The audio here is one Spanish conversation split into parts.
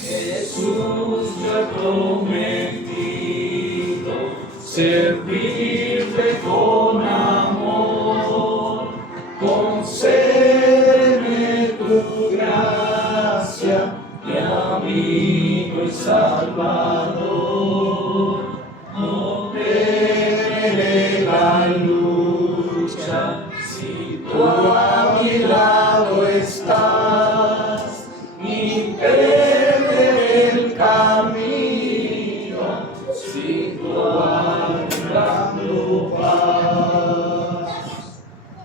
Jesús yo he prometido servirte con amor, concédeme tu gracia, mi amigo y salvador. No temeré la lucha si tú a mi lado estás, ni perderé el camino si tú alumbrando vas.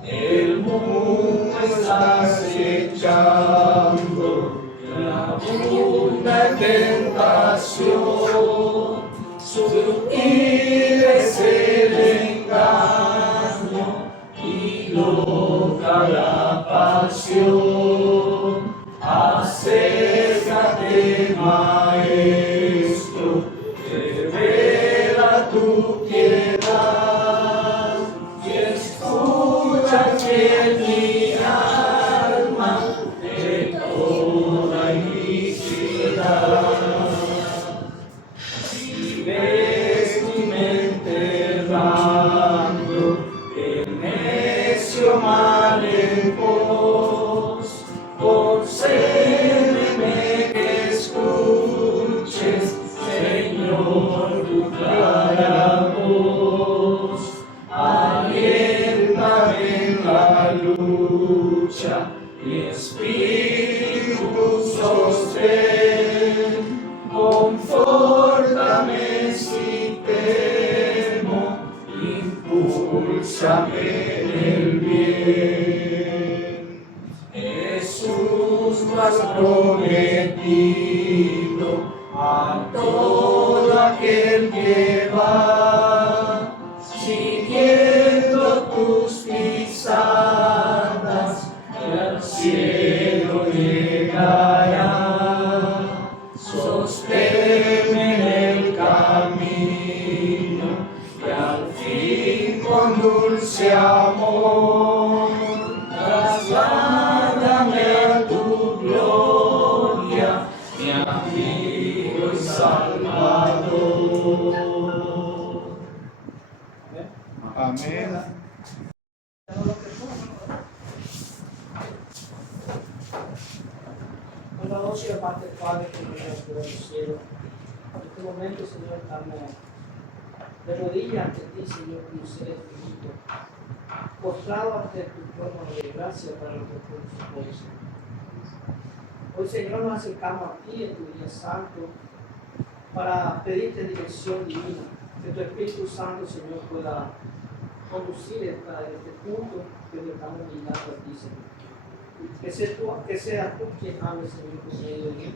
El mundo está acechando, la abunda tentación, sutil es el engaño y loca la pasión. Acércate, Maestro, revela tu piedad y escucha que mi alma de toda iniquidad. Si ves mi mente errando, el necio mal en pos, concédeme que escuches, Señor, tu clara voz. Aliéntame en la lucha, mi espíritu sostén. Confórtame si temo, impúlsame en el bien. Jesús tú has prometido a todo aquel que va siguiendo tus pisadas, que al cielo llegará. Sosténme en el camino y al fin con dulce amor trasládame a tu gloria, mi amigo y salvador. Amén. Honrados y amante Padre que nos has en el cielo, en este momento, Señor, estamos de rodillas ante ti, Señor, como seres bendito, postrado ante tu trono de gracia para los que por nosotros. Hoy, Señor, nos acercamos a ti en tu día santo para pedirte dirección divina, que tu Espíritu Santo, Señor, pueda conducir este punto que le estamos invitando a ti, Señor. Que sea tú quien hable, Señor, por medio de mí.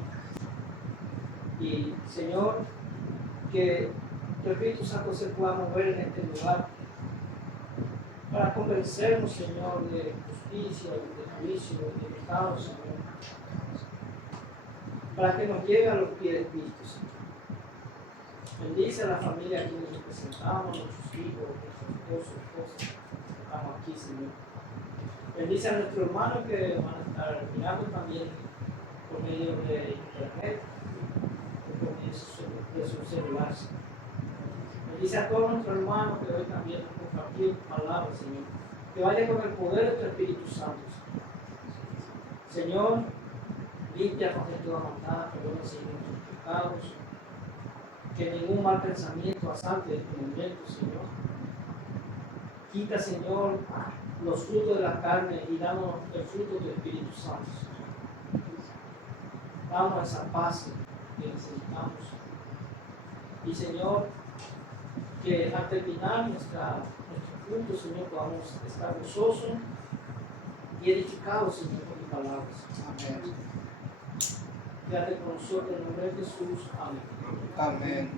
Y, Señor, que tu Espíritu Santo se pueda mover en este lugar para convencernos, Señor, de justicia, de juicio, de pecado, Señor. Para que nos lleve a los pies de Cristo, Señor. Bendice a la familia a quienes representamos, nuestros hijos, nuestros esposos, esposas. Estamos aquí, Señor. Bendice a nuestros hermanos que van a estar mirando también por medio de internet, por medio de sus celulares. Bendice a todos nuestros hermanos que hoy también nos compartir palabras, Señor. Que vaya con el poder de tu Espíritu Santo. Señor, límpianos de toda maldad, perdona, Señor, nuestros pecados. Que ningún mal pensamiento asalte este momento, Señor. Quita, Señor, los frutos de la carne y danos el fruto del Espíritu Santo. Danos esa paz que necesitamos. Y, Señor, que al terminar nuestro culto, Señor, podamos estar gozosos y edificados, Señor, por tus palabras. Amén. Quédate con nosotros en el nombre de Jesús. Amén. Amén.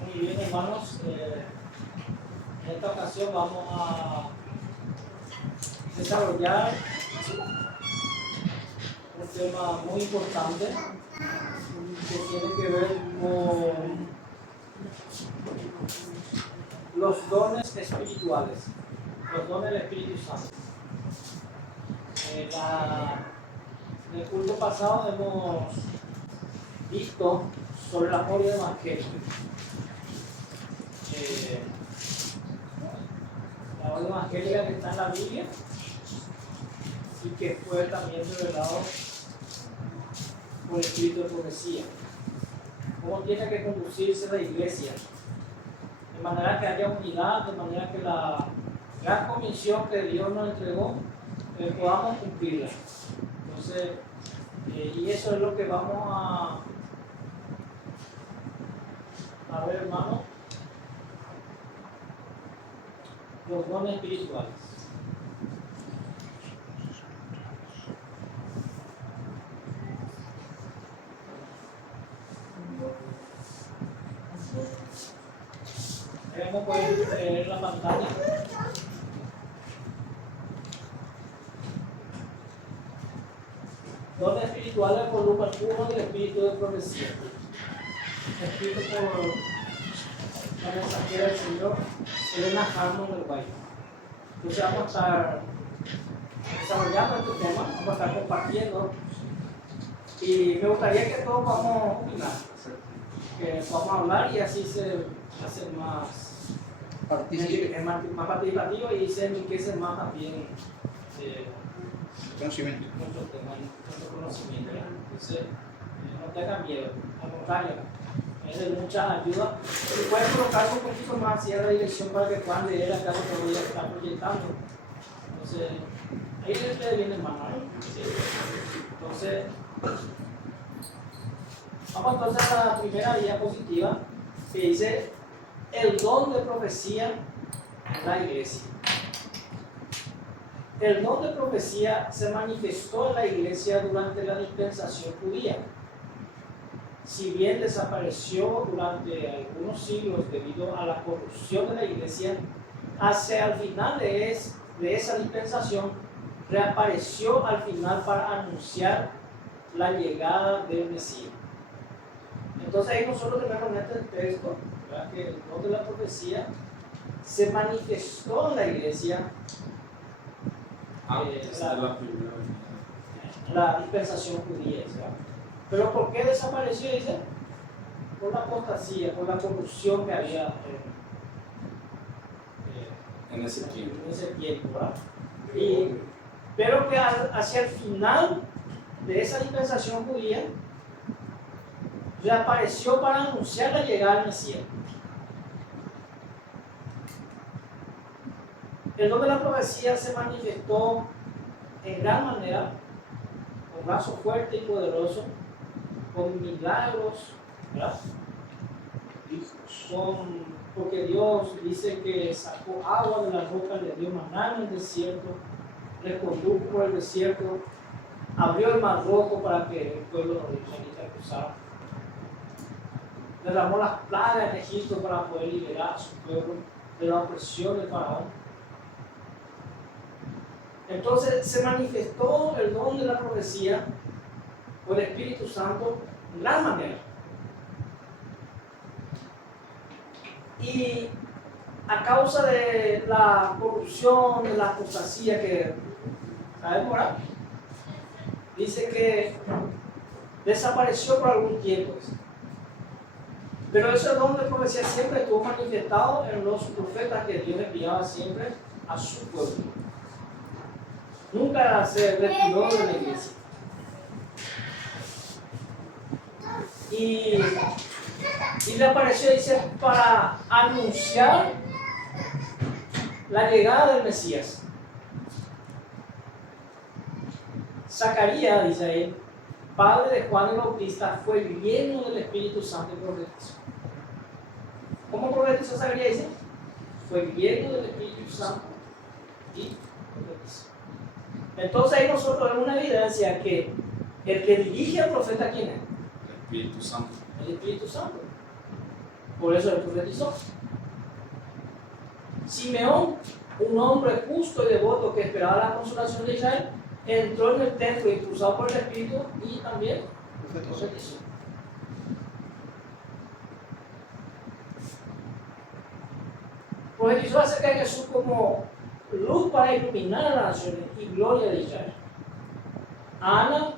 Muy bien, hermanos. En esta ocasión vamos a desarrollar un tema muy importante que tiene que ver con los dones espirituales, los dones del Espíritu Santo. En el culto pasado hemos visto sobre el amor y el evangelio. La orden evangélica que está en la Biblia y que fue también revelado por el Espíritu de profecía. Cómo tiene que conducirse la iglesia, de manera que haya unidad, de manera que la gran comisión que Dios nos entregó podamos cumplirla. Entonces, y eso es lo que vamos a ver, hermano, los dones espirituales. Vamos a poder ver la pantalla. Dones espirituales por Lucas 1 del espíritu de profecía. Escrito por la mensajera del Señor, Elena Harmon del Valle. Entonces vamos a estar desarrollando este tema, vamos a estar compartiendo. Y me gustaría que todos vamos a opinar, que podamos hablar y así se hace más participativo y se enriquece más también Conocimiento. nuestro conocimiento. Entonces, no tengan miedo, al contrario, es de mucha ayuda. Si pueden colocar un poquito más hacia la dirección para que puedan leer acá lo que voy a estar proyectando. Entonces, ahí les viene el manual. Entonces, vamos entonces a la primera diapositiva que dice el don de profecía en la iglesia. El don de profecía se manifestó en la iglesia durante la dispensación judía. Si bien desapareció durante algunos siglos debido a la corrupción de la iglesia, hacia el final de esa dispensación reapareció al final para anunciar la llegada del Mesías. Entonces ahí nosotros tenemos en este texto, ¿verdad?, que el don de la profecía se manifestó en la iglesia. La dispensación judía, ¿verdad? Pero ¿por qué desapareció? Dice, por la apostasía, por la corrupción que había En ese tiempo. ¿verdad? Pero que hacia el final de esa dispensación judía reapareció para anunciar la llegada del Mesías. El don de la profecía se manifestó en gran manera, con brazo fuerte y poderoso, con milagros, ¿verdad? Porque Dios dice que sacó agua de la roca, le dio maná en el desierto, le condujo por el desierto, abrió el mar rojo para que el pueblo israelita cruzara. Derramó las plagas en Egipto para poder liberar a su pueblo de la opresión del faraón. Entonces se manifestó el don de la profecía por el Espíritu Santo en gran manera. Y a causa de la corrupción, de la apostasía que sabemos, ¿verdad?, dice que desapareció por algún tiempo. Pero ese don de profecía siempre estuvo manifestado en los profetas que Dios enviaba siempre a su pueblo. Nunca se retiró de la iglesia. Y le apareció, dice, para anunciar la llegada del Mesías. Zacarías, dice él, padre de Juan el Bautista, fue lleno del Espíritu Santo y profetizó. ¿Cómo profetizó Zacarías? Dice, fue lleno del Espíritu Santo y profetizó. Entonces ahí nosotros vemos una evidencia que el que dirige al profeta, ¿quién es? El Espíritu Santo. El Espíritu Santo. Por eso él profetizó. Simeón, un hombre justo y devoto que esperaba la consolación de Israel, entró en el templo impulsado por el Espíritu y también profetizó. Profetizó acerca de Jesús como luz para iluminar a las naciones y gloria de Israel. Ana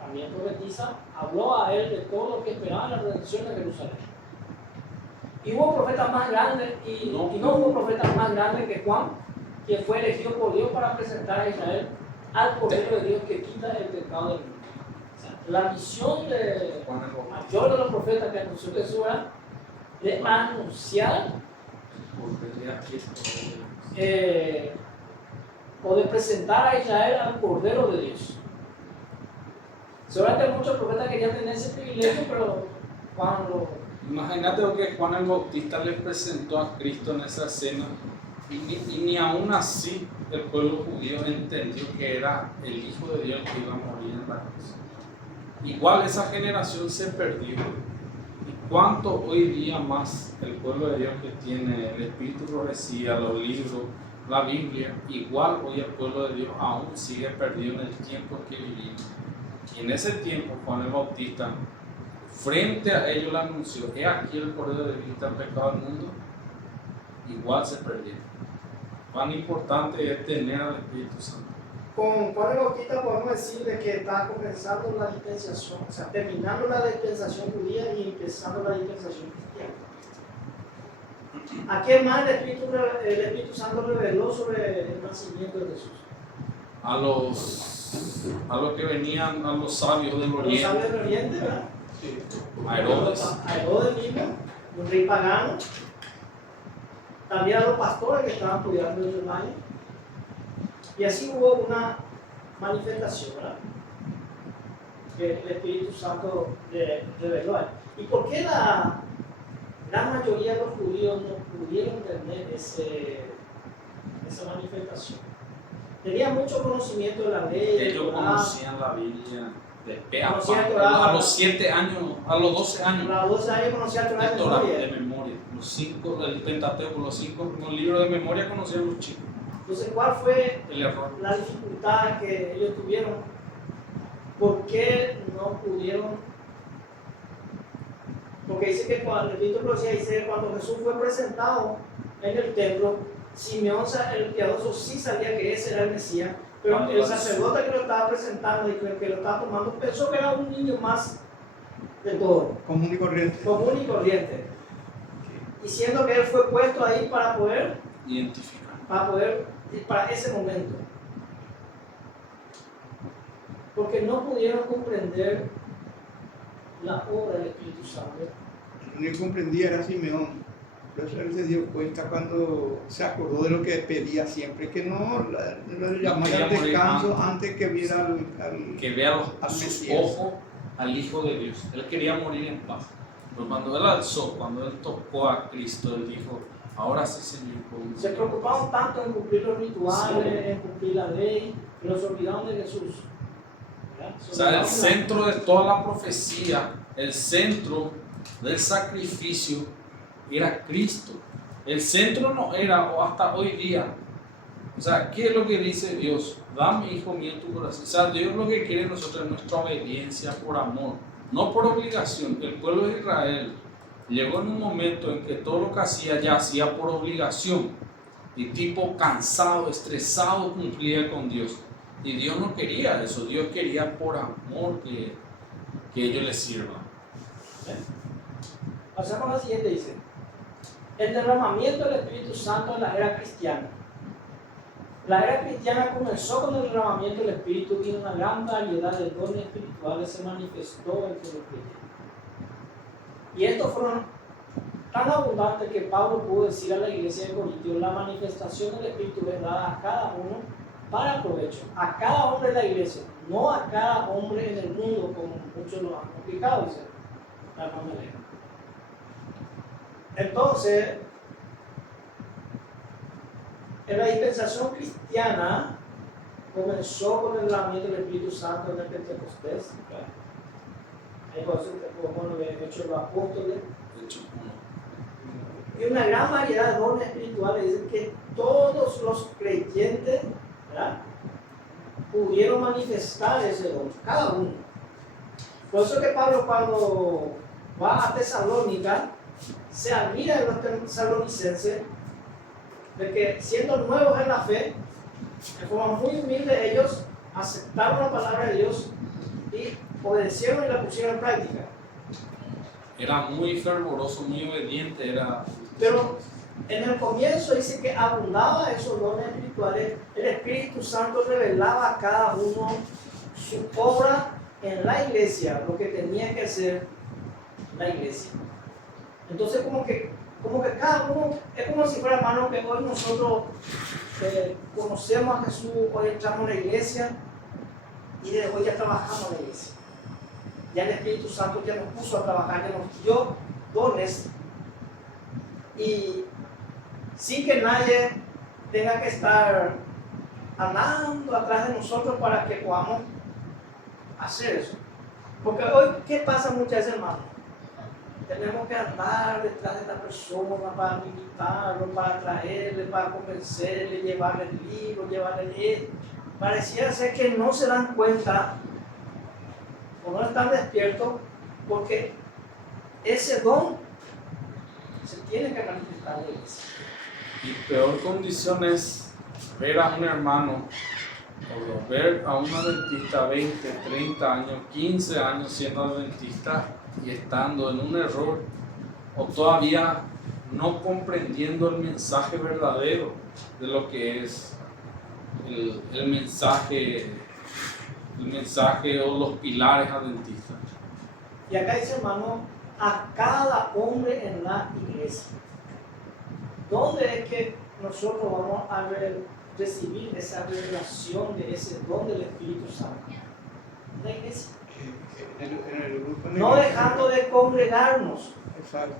también profetiza, habló a él de todo lo que esperaba la redención de Jerusalén. Y hubo profetas más grandes y no hubo profetas más grandes que Juan, quien fue elegido por Dios para presentar a Israel al Cordero de Dios que quita el pecado del mundo. O sea, la misión de mayor de los profetas que anunció Jesús era de anunciar o de presentar a Israel al Cordero de Dios. Seguramente muchos profetas querían tener ese privilegio, pero Juan lo... Imagínate lo que Juan el Bautista le presentó a Cristo en esa escena y ni aún así el pueblo judío entendió que era el Hijo de Dios que iba a morir en la cruz. Igual esa generación se perdió. ¿Y cuánto hoy día más el pueblo de Dios que tiene el Espíritu de profecía, los libros, la Biblia, igual hoy el pueblo de Dios aún sigue perdido en el tiempo que vivimos? Y en ese tiempo Juan el Bautista frente a ellos le anunció: he aquí el Cordero de Dios que quita el pecado del mundo. Igual se perdieron. Cuán importante es tener al Espíritu Santo. Con Juan el Bautista podemos decir de que está comenzando la dispensación, o sea, terminando la dispensación judía y empezando la dispensación cristiana. ¿A qué más el Espíritu Santo reveló sobre el nacimiento de Jesús? A los que venían, a los sabios del Los Oriente, sabios del Oriente, ¿verdad? a Herodes, A Herodes mismo, un rey pagano. También a los pastores que estaban cuidando de su rebaño. Y así hubo una manifestación, ¿verdad? Que el Espíritu Santo reveló a él. ¿Y por qué la gran mayoría de los judíos no pudieron tener esa manifestación? Tenían mucho conocimiento de la ley. ellos conocían la Biblia de pe a Conocían pa. Torah. A los 7 años, a los 12 años, A los 12 años conocían el Torah de de Torah, memoria. de memoria. Los 5, el Pentateuco, los 5 libros de memoria conocían los chicos. Entonces, ¿cuál fue El error. la dificultad que ellos tuvieron? ¿Por qué no pudieron? Porque dice que cuando el Espíritu profecía dice cuando Jesús fue presentado en el templo, Simeón el piadoso sí sabía que ese era el Mesías, pero el sacerdote que lo estaba presentando y que lo estaba tomando pensó que era un niño más de todo, Común y corriente. común y corriente, diciendo que él fue puesto ahí para ese momento, porque no pudieron comprender la obra del Espíritu Santo. El único que comprendía era Simeón. Pero él se dio cuenta cuando se acordó de lo que pedía siempre, que no le llamara al descanso antes que viera Que vea al sus Mesías. ojos al Hijo de Dios. Él quería morir en paz. Pero cuando él alzó, cuando él tocó a Cristo, él dijo: ahora sí, Señor. Se preocuparon tanto en cumplir los rituales, en cumplir la ley, que nos olvidaron de Jesús. O sea, el centro de toda la profecía, el centro del sacrificio era Cristo. El centro no era, o hasta hoy día. O sea, ¿qué es lo que dice Dios? Dame, hijo mío, tu corazón. O sea, Dios lo que quiere de nosotros es nuestra obediencia por amor, no por obligación. El pueblo de Israel llegó en un momento en que todo lo que hacía ya hacía por obligación. Y tipo cansado, estresado cumplía con Dios. Y Dios no quería eso. Dios quería por amor que ellos le sirvan. Pasamos a la siguiente, dice: el derramamiento del Espíritu Santo en la era cristiana. La era cristiana comenzó con el derramamiento del Espíritu y una gran variedad de dones espirituales se manifestó entre los creyentes. Y estos fueron tan abundantes que Pablo pudo decir a la iglesia de Corintios: la manifestación del Espíritu es dada a cada uno para provecho, a cada hombre de la iglesia, no a cada hombre en el mundo, como muchos lo han complicado, dice la hermana Elena. Entonces, en la dispensación cristiana comenzó con el derramamiento del Espíritu Santo en el Pentecostés. Ahí como lo habían hecho los apóstoles. Y una gran variedad de dones espirituales. Dicen que todos los creyentes, ¿verdad?, pudieron manifestar ese don, cada uno. Por eso que Pablo, cuando va a Tesalónica, se admira de los tesalonicenses de que, siendo nuevos en la fe, de forma muy humilde, ellos aceptaron la palabra de Dios y obedecieron y la pusieron en práctica. Era muy fervoroso, muy obediente, Pero en el comienzo dice que abundaba esos dones espirituales. El Espíritu Santo revelaba a cada uno su obra en la iglesia, lo que tenía que hacer la iglesia. Entonces como que cada uno, es como si fuera, hermano, que hoy nosotros conocemos a Jesús, hoy entramos en la iglesia y desde hoy ya trabajamos en la iglesia. Ya el Espíritu Santo ya nos puso a trabajar, ya nos dio dones, y sin que nadie tenga que estar hablando atrás de nosotros para que podamos hacer eso. Porque hoy, ¿qué pasa muchas veces, hermano? Tenemos que andar detrás de la persona para invitarlo, para traerle, para convencerle, llevarle el libro, llevarle esto. Pareciera ser que no se dan cuenta o no están despiertos, porque ese don se tiene que manifestar en la iglesia. Y peor condición es ver a un hermano o ver a un adventista 20, 30 años, 15 años siendo adventista y estando en un error o todavía no comprendiendo el mensaje verdadero de lo que es el mensaje o los pilares adventistas. Y acá dice, hermano, a cada hombre en la iglesia. ¿Dónde es que nosotros vamos a recibir esa revelación de ese don del Espíritu Santo? En la iglesia. En el grupo No dejando de congregarnos. Exacto.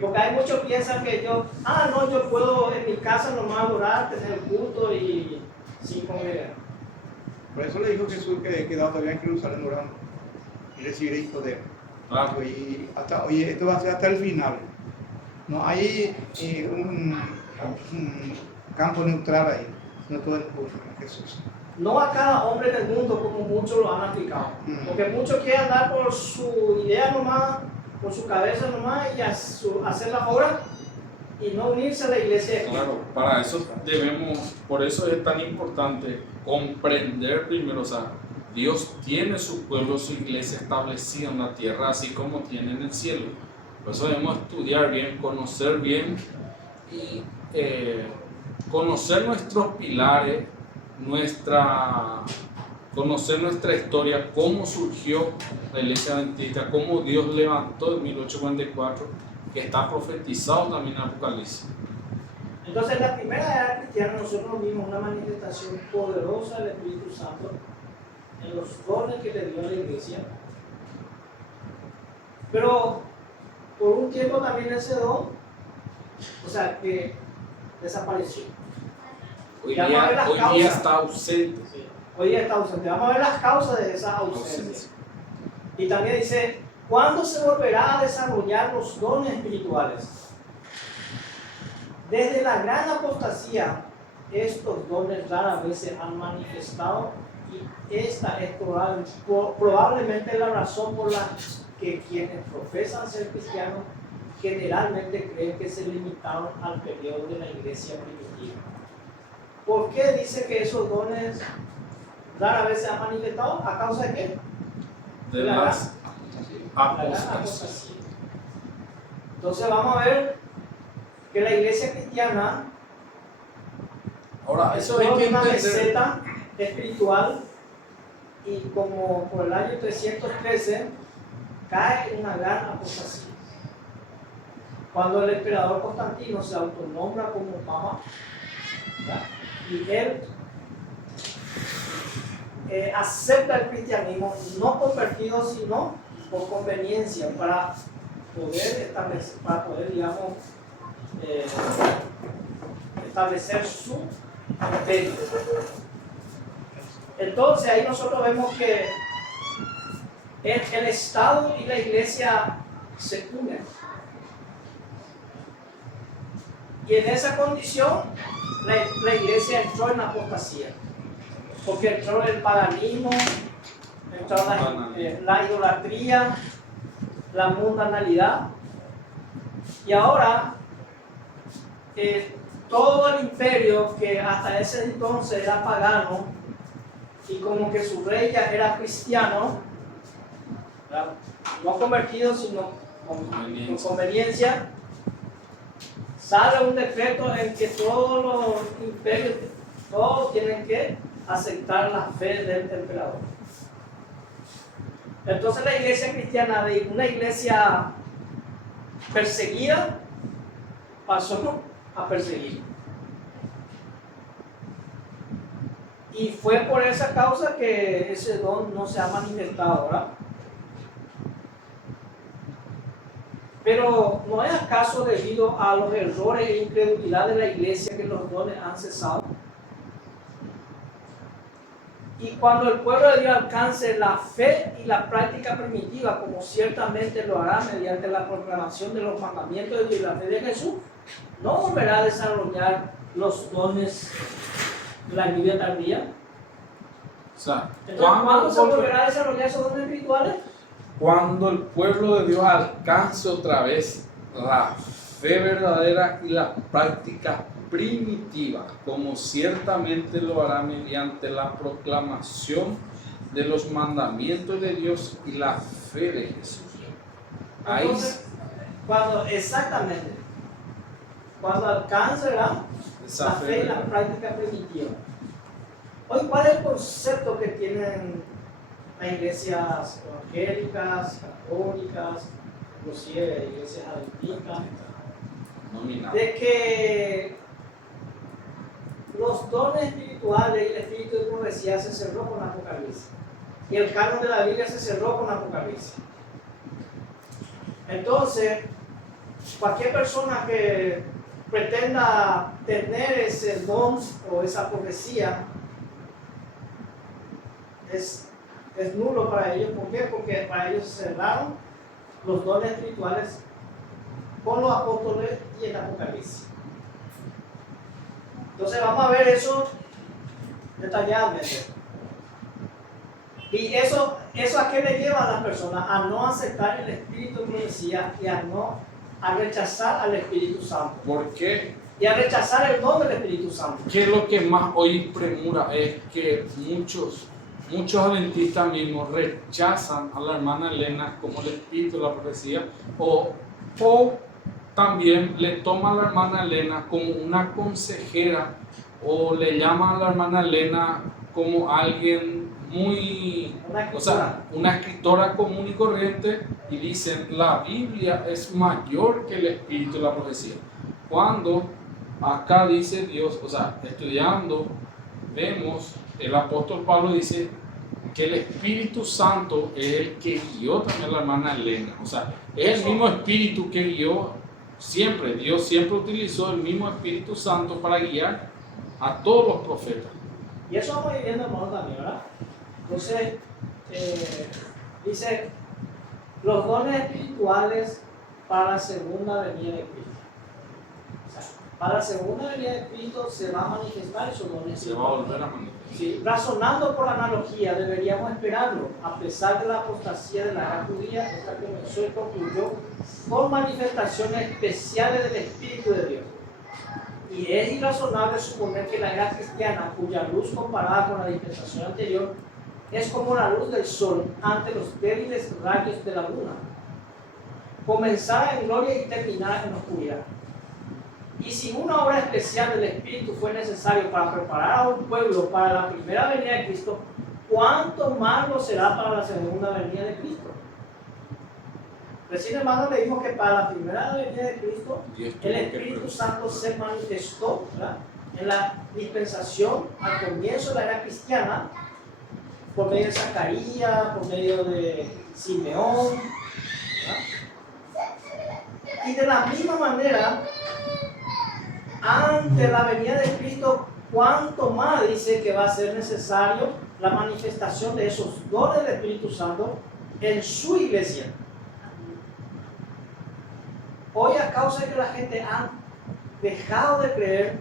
Porque hay muchos que piensan que yo puedo en mi casa nomás orar, tener culto y sin congregar. Por eso le dijo Jesús que he quedado todavía en Jerusalén orando y recibiréis poder. Claro. Y esto va a ser hasta el final. No hay un campo neutral ahí, no todo el pueblo de Jesús. No a cada hombre del mundo como muchos lo han aplicado. Porque muchos quieren andar por su idea nomás, por su cabeza nomás y hacer la obra y no unirse a la iglesia. Claro, para eso por eso es tan importante comprender primero, o sea, Dios tiene su pueblo, su iglesia establecida en la tierra, así como tiene en el cielo. Por eso debemos estudiar bien, conocer bien y conocer nuestros pilares, conocer nuestra historia, cómo surgió la iglesia adventista, cómo Dios levantó en 1844, que está profetizado también en Apocalipsis. Entonces, en la primera era cristiana nosotros vimos una manifestación poderosa del Espíritu Santo en los dones que le dio a la iglesia. Pero por un tiempo también ese don, o sea, que desapareció. Hoy día está ausente. Sí, hoy día está ausente. Vamos a ver las causas de esa ausencia. Y también dice, ¿cuándo se volverá a desarrollar los dones espirituales? Desde la gran apostasía, estos dones rara vez se han manifestado y esta es probablemente la razón por la que quienes profesan ser cristianos generalmente creen que se limitaron al periodo de la iglesia primitiva. ¿Por qué dice que esos dones rara vez se han manifestado? ¿A causa de qué? De las apostasia. apostasía. Entonces vamos a ver que la iglesia cristiana Ahora, eso es hay que una entender. meseta espiritual y como por el año 313 cae una gran apostasía. Cuando el emperador Constantino se autonombra como papa, ¿verdad? Y él acepta el cristianismo no convertido sino por conveniencia para poder digamos establecer su imperio. Entonces ahí nosotros vemos que el Estado y la iglesia se unen. Y en esa condición la iglesia entró en apostasía. porque entró el paganismo, entró la idolatría, la mundanalidad, y ahora todo el imperio que hasta ese entonces era pagano y como que su rey ya era cristiano, ¿verdad? No convertido sino con conveniencia, sale un decreto en que todos los imperios, todos tienen que aceptar la fe del emperador. Entonces la iglesia cristiana, de una iglesia perseguida, pasó a perseguir. Y fue por esa causa que ese don no se ha manifestado, ¿verdad? Pero ¿no es acaso debido a los errores e incredulidad de la iglesia que los dones han cesado? Y cuando el pueblo de Dios alcance la fe y la práctica primitiva, como ciertamente lo hará mediante la proclamación de los mandamientos de Dios y la fe de Jesús, no volverá a desarrollar los dones de la lluvia tardía. O sea, Entonces, ¿cuándo se volverá a desarrollar esos dones espirituales? Cuando el pueblo de Dios alcance otra vez la fe verdadera y la práctica primitiva, como ciertamente lo hará mediante la proclamación de los mandamientos de Dios y la fe de Jesús. Ahí Entonces, cuando alcance la fe y la práctica primitiva. Hoy, ¿cuál es el concepto que tienen las iglesias evangélicas, católicas, inclusive iglesias adventistas? De que los dones espirituales y el espíritu de profecía se cerró con Apocalipsis. Y el canon de la Biblia se cerró con Apocalipsis. Entonces, cualquier persona que pretenda tener ese don o esa profecía es nulo para ellos. ¿Por qué? Porque para ellos se cerraron los dones espirituales con los apóstoles y el Apocalipsis. Entonces vamos a ver eso detalladamente. ¿Y eso a qué le lleva a las personas? A no aceptar el espíritu de profecía y a rechazar al Espíritu Santo. ¿Por qué? Y a rechazar el don del Espíritu Santo. ¿Qué es lo que más hoy premura? Es que muchos adventistas mismos rechazan a la hermana Elena como el espíritu de la profecía, o también le toman a la hermana Elena como una consejera, o le llaman a la hermana Elena como alguien una escritora común y corriente, y dicen la Biblia es mayor que el espíritu de la profecía. Cuando acá dice Dios, estudiando, vemos, el apóstol Pablo dice que el Espíritu Santo es el que guió también a la hermana Elena. Es el mismo Espíritu que guió siempre. Dios siempre utilizó el mismo Espíritu Santo para guiar a todos los profetas. Y eso vamos viviendo, hermano, también, ¿verdad? Entonces, dice, los dones espirituales para la segunda venida de Cristo. Para la segunda venida de Cristo se va a manifestar esos dones. Se va a volver a manifestar. Sí, razonando por analogía, deberíamos esperarlo. A pesar de la apostasía de la era judía, esta comenzó y concluyó con manifestaciones especiales del Espíritu de Dios. Y es irrazonable suponer que la era cristiana, cuya luz comparada con la dispensación anterior, es como la luz del sol ante los débiles rayos de la luna. Comenzara en gloria y terminara en oscuridad. Y si una obra especial del Espíritu fue necesario para preparar a un pueblo para la primera venida de Cristo, ¿cuánto más lo será para la segunda venida de Cristo? Recién, hermano, leímos que para la primera venida de Cristo, el Espíritu Santo se manifestó, ¿verdad?, en la dispensación al comienzo de la era cristiana, por medio de Zacarías, por medio de Simeón, ¿verdad? Y de la misma manera, ante la venida de Cristo, cuánto más dice que va a ser necesario la manifestación de esos dones del Espíritu Santo en su iglesia. Hoy, a causa de que la gente ha dejado de creer,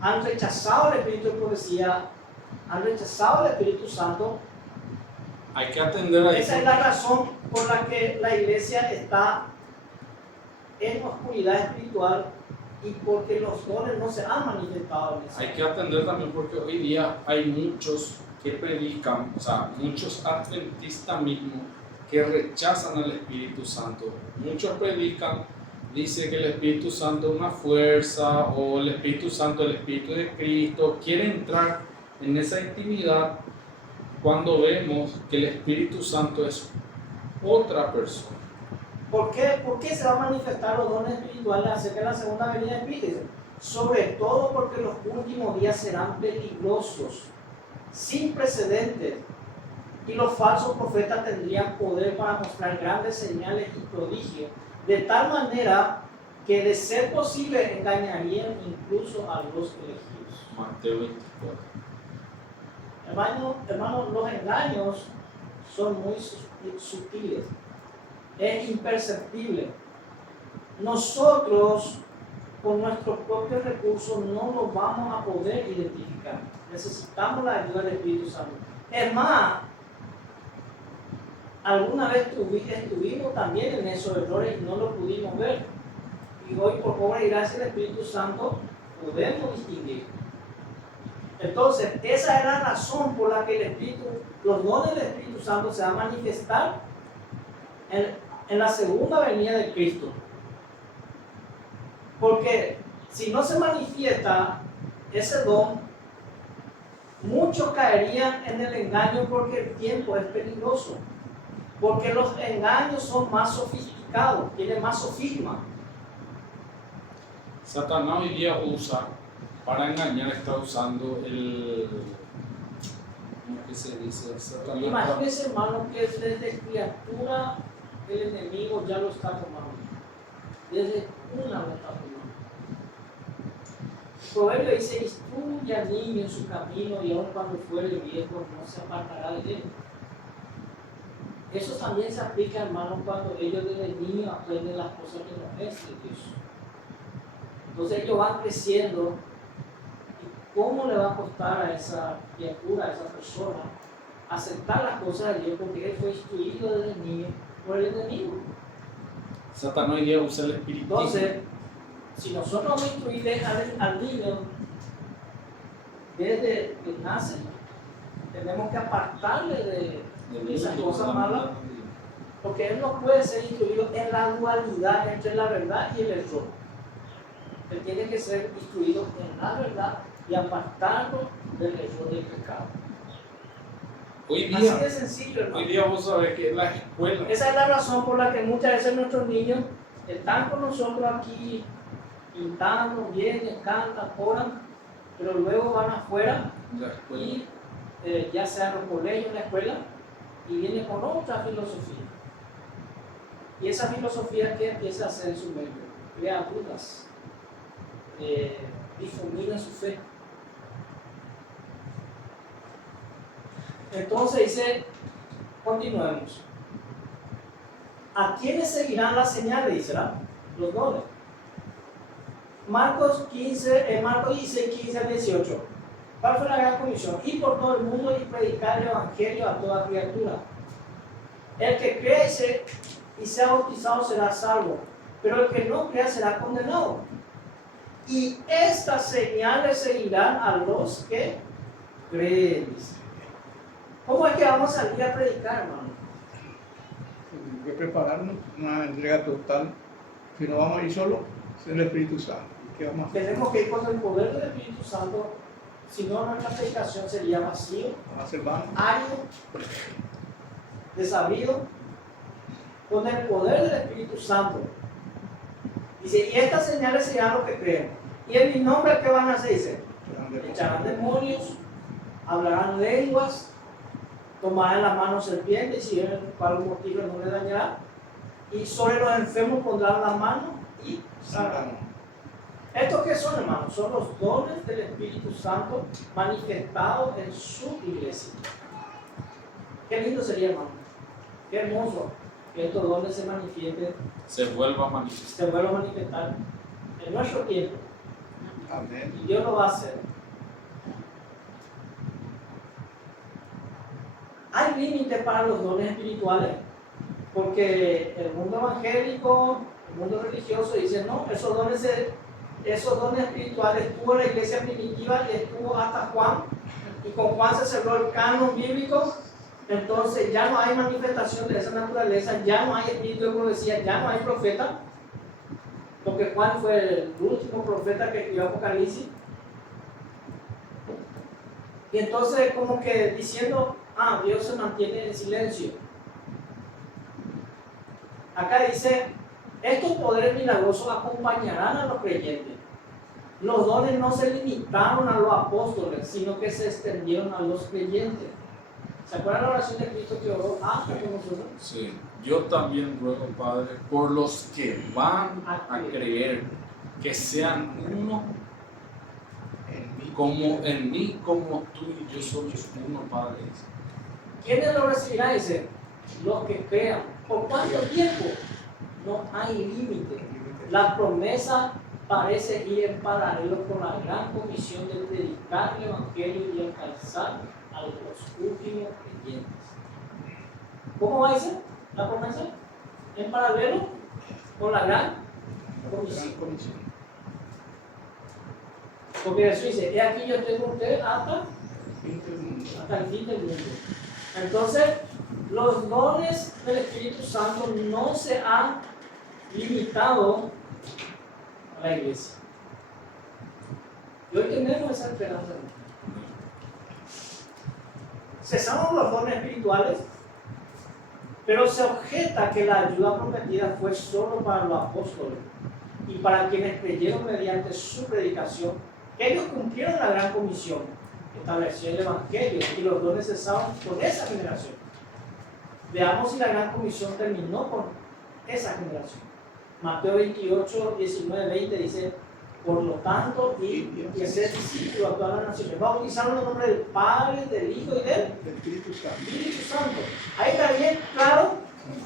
han rechazado el espíritu de profecía, han rechazado el Espíritu Santo. Hay que atender a eso. Esa es la razón por la que la iglesia está en oscuridad espiritual y porque los dones no se han manifestado en esa. Hay que atender también porque hoy día hay muchos que predican, o sea, muchos adventistas mismos que rechazan al Espíritu Santo. Muchos predican, dice que el Espíritu Santo es una fuerza o el Espíritu Santo, el Espíritu de Cristo. Quiere entrar en esa intimidad cuando vemos que el Espíritu Santo es otra persona. ¿Por qué se van a manifestar los dones espirituales acerca de la segunda venida de Cristo? Sobre todo porque los últimos días serán peligrosos, sin precedentes, y los falsos profetas tendrían poder para mostrar grandes señales y prodigios, de tal manera que de ser posible engañarían incluso a los elegidos. Mateo 24. Hermanos, los engaños son muy sutiles, es imperceptible. Nosotros, con nuestros propios recursos, no los vamos a poder identificar. Necesitamos la ayuda del Espíritu Santo. Es más, alguna vez estuvimos también en esos errores y no lo pudimos ver. Y hoy, por obra y gracia del Espíritu Santo, podemos distinguir. Entonces, esa es la razón por la que los dones del Espíritu Santo se van a manifestar en la segunda venida de Cristo. Porque si no se manifiesta ese don, muchos caerían en el engaño porque el tiempo es peligroso. Porque los engaños son más sofisticados, tienen más sofisma. Satanás hoy día usa, para engañar, está usando ¿cómo que se dice? Satanás. Imagínense, hermano, que desde criatura el enemigo ya lo está tomando. Desde una lo está tomando. El proverbio dice: instruye al niño en su camino y aun cuando fuere viejo no se apartará de él. Eso también se aplica, hermano, cuando ellos desde niños aprenden las cosas que no es de Dios. Entonces ellos van creciendo. ¿Y cómo le va a costar a esa criatura, a esa persona, aceptar las cosas de Dios? Porque él fue instruido desde niño por el enemigo. Satanás hoy día usa el espíritu. Entonces, si nosotros vamos a instruir al niño desde que nace, tenemos que apartarle de esas cosas malas, porque él no puede ser instruido en la dualidad entre la verdad y el error. Él tiene que ser instruido en la verdad y apartarlo del error del pecado. Hoy Así día, de sencillo, hermano. hoy día vos sabés que la escuela. Esa es la razón por la que muchas veces nuestros niños están con nosotros aquí pintando, vienen, cantan, oran, pero luego van afuera La escuela. y ya sea en los colegios, en la escuela, y vienen con otra filosofía. Y esa filosofía que empieza a hacer en su mente, crea dudas, difumina su fe. Entonces dice, continuemos. ¿A quiénes seguirán las señales? Dice, los dones. Marcos 16, 15 al 18. ¿Cuál fue la gran comisión? Ir por todo el mundo y predicar el evangelio a toda criatura. El que cree y sea bautizado será salvo, pero el que no crea será condenado. Y estas señales seguirán a los que creen. ¿Cómo es que vamos a salir a predicar, hermano? Tenemos que prepararnos una entrega total. Si no vamos a ir solo, es el Espíritu Santo. ¿Qué vamos a hacer? Tenemos que ir con el poder del Espíritu Santo. Si no, nuestra predicación sería vacío, Vamos a hacer vano. árido, desabrido, con el poder del Espíritu Santo. Dice, y estas señales serán los que creen. Y en mi nombre, ¿qué van a hacer? Dice, echarán demonios, hablarán lenguas, tomarán las manos serpientes, y si ven para un motivo no les dañará. Y sobre los enfermos pondrán la mano y sanarán. ¿Estos qué son, hermanos? Son los dones del Espíritu Santo manifestados en su iglesia. Qué lindo sería, hermano. Qué hermoso que estos dones se manifiesten, Se vuelva a manifestar. se vuelvan a manifestar en nuestro tiempo. Amén. Y Dios lo va a hacer. hay límite para los dones espirituales, porque el mundo evangélico, el mundo religioso dice, no, esos dones espirituales estuvo en la iglesia primitiva y estuvo hasta Juan, y con Juan se cerró el canon bíblico. Entonces ya no hay manifestación de esa naturaleza, ya no hay espíritu de profecía, ya no hay profeta, porque Juan fue el último profeta que escribió Apocalipsis. Y entonces como que diciendo, Dios se mantiene en silencio. Acá dice, estos poderes milagrosos acompañarán a los creyentes. Los dones no se limitaron a los apóstoles, sino que se extendieron a los creyentes. ¿Se acuerdan la oración de Cristo que oró con nosotros? Sí. Yo también ruego, Padre, por los que van a creer, que sean uno como en mí, como tú y yo somos uno, Padre. ¿Quiénes lo recibirán? Dice, los que crean. ¿Por cuánto tiempo? No hay límite. La promesa parece ir en paralelo con la gran comisión de predicar el Evangelio y alcanzar a los últimos creyentes. ¿Cómo va a ser la promesa? En paralelo con la gran comisión. Porque Jesús dice, he aquí yo estoy con ustedes hasta el fin del mundo. Entonces, los dones del Espíritu Santo no se han limitado a la iglesia. Y hoy tenemos esa esperanza. Cesamos los dones espirituales, pero se objeta que la ayuda prometida fue solo para los apóstoles y para quienes creyeron mediante su predicación. Ellos cumplieron la gran comisión, estableció el Evangelio y los dones cesaron con esa generación. Veamos si la gran comisión terminó con esa generación. Mateo 28, 19, 20 dice, por lo tanto, y hacer discípulos a todas las naciones, bautizaron en el nombre del Padre, del Hijo y del Espíritu Santo. Ahí está bien claro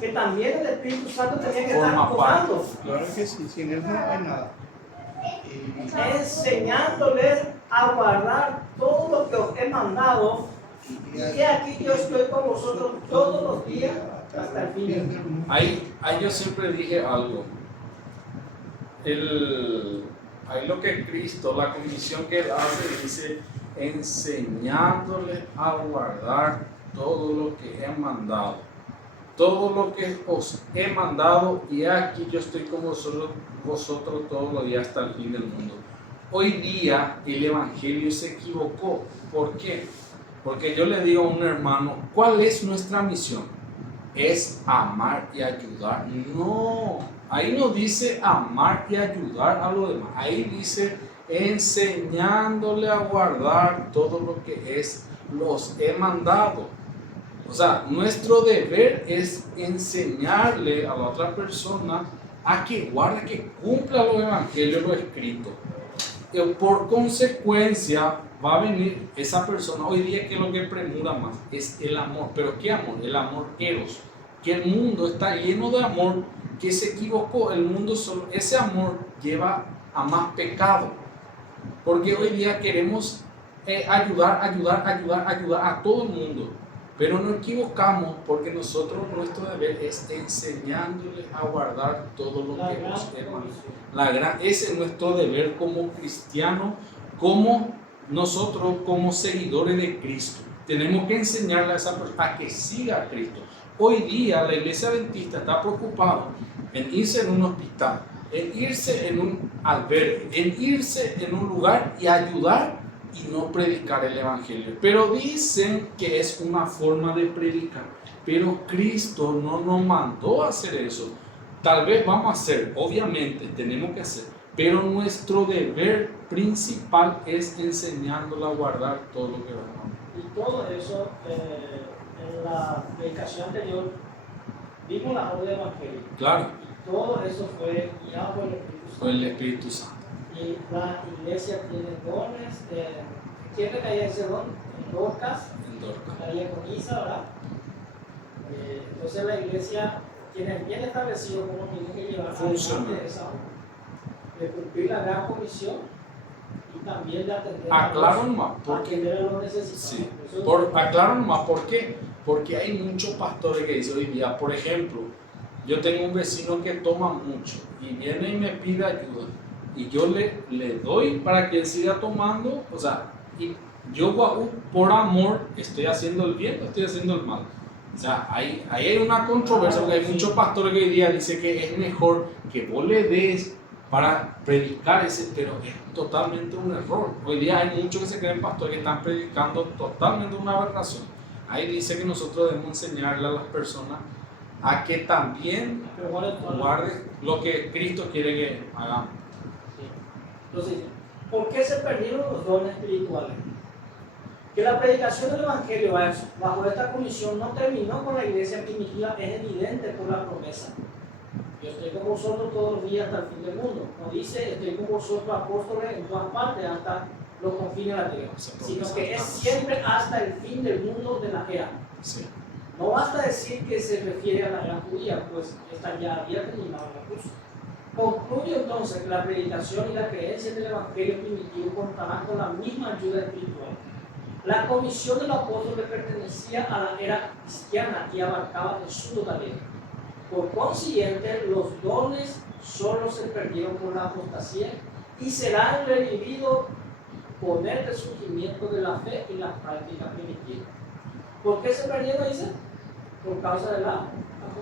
que también el Espíritu Santo tenía que estar obrando. Claro que sí, sin él no hay nada. Enseñándoles a guardar todo lo que os he mandado, y he aquí yo estoy con vosotros todos los días hasta el fin del mundo. Ahí yo siempre dije algo. Ahí lo que Cristo, la comisión que él hace, dice, enseñándoles a guardar todo lo que he mandado. Todo lo que os he mandado, y aquí yo estoy con vosotros todos los días hasta el fin del mundo. Hoy día el Evangelio se equivocó. ¿Por qué? Porque yo le digo a un hermano, ¿cuál es nuestra misión? ¿Es amar y ayudar? No, ahí no dice amar y ayudar a los demás. Ahí dice enseñándole a guardar todo lo que los he mandado. O sea, nuestro deber es enseñarle a la otra persona a que guarde, que cumpla los evangelios, lo escrito. Por consecuencia, va a venir esa persona. Hoy día, que lo que premura más es el amor. ¿Pero qué amor? El amor eros. Que el mundo está lleno de amor, que se equivocó. El mundo solo, ese amor lleva a más pecado. Porque hoy día queremos ayudar a todo el mundo. Pero nos equivocamos porque nuestro deber es enseñándoles a guardar todo lo que nos hermano. Ese es nuestro deber como cristianos, como nosotros, como seguidores de Cristo. Tenemos que enseñarle a esa persona a que siga a Cristo. Hoy día la iglesia adventista está preocupada en irse en un hospital, en irse en un albergue, en irse en un lugar y ayudar y no predicar el evangelio. Pero dicen que es una forma de predicar, pero Cristo no nos mandó a hacer eso. Tal vez vamos a hacer, obviamente tenemos que hacer, pero nuestro deber principal es enseñándole a guardar todo lo que vamos a hacer. Y todo eso, en la predicación anterior vimos la obra del evangelio. Claro. Y todo eso fue guiado por el Espíritu Santo. Por el Espíritu Santo. Y la iglesia tiene dones. ¿Quién le caía ese don? En Dorcas. Caía con Isa, ¿verdad? Entonces la iglesia tiene bien establecido cómo tiene que llevar adelante esa obra. De cumplir la gran comisión y también de atender Aclaro nomás, a los necesitados. Sí. Aclaro nomás, ¿por qué? Porque hay muchos pastores que dicen hoy día, por ejemplo, yo tengo un vecino que toma mucho y viene y me pide ayuda y yo le doy para que él siga tomando, o sea, y yo por amor estoy haciendo el bien o estoy haciendo el mal. O sea, ahí hay una controversia porque hay muchos pastores que hoy día dicen que es mejor que vos le des para predicar ese, pero es totalmente un error. Hoy día hay muchos que se creen pastores que están predicando totalmente una aberración. Ahí dice que nosotros debemos enseñarle a las personas a que también guarden lo que Cristo quiere que hagamos. Sí. Entonces, ¿por qué se perdieron los dones espirituales? Que la predicación del Evangelio bajo esta comisión no terminó con la iglesia primitiva es evidente por la promesa. Yo estoy con vosotros todos los días hasta el fin del mundo. No dice, estoy con vosotros apóstoles en todas partes hasta los confines de la tierra, sino que es siempre hasta el fin del mundo de la era. Sí. No basta decir que se refiere a la era judía, pues esta ya había terminado la cruz. Concluye entonces que la predicación y la creencia del Evangelio primitivo contarán con la misma ayuda espiritual. La comisión del apóstol pertenecía a la era cristiana y abarcaba en su totalidad. Por consiguiente, los dones solo se perdieron por la apostasía y serán revividos con el resurgimiento de la fe y la práctica primitiva. ¿Por qué se perdieron, dice? Por causa de la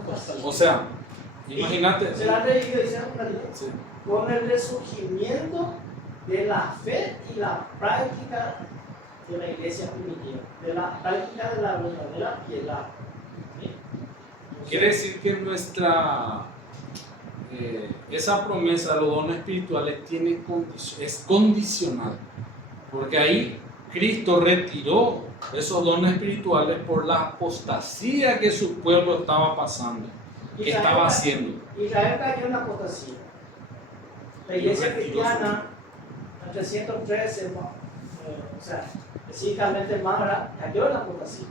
apostasía. O sea, imagínate. Serán revividos, dice un ratito, Sí. con el resurgimiento de la fe y la práctica de la iglesia primitiva, de la práctica de la verdadera piedad. ¿Sí? Quiere decir que esa promesa de los dones espirituales es condicional, porque ahí Cristo retiró esos dones espirituales por la apostasía que su pueblo estaba pasando, que estaba haciendo. Israel cayó en la apostasía. La iglesia cristiana, en 313, o sea, específicamente Mara, cayó en la apostasía.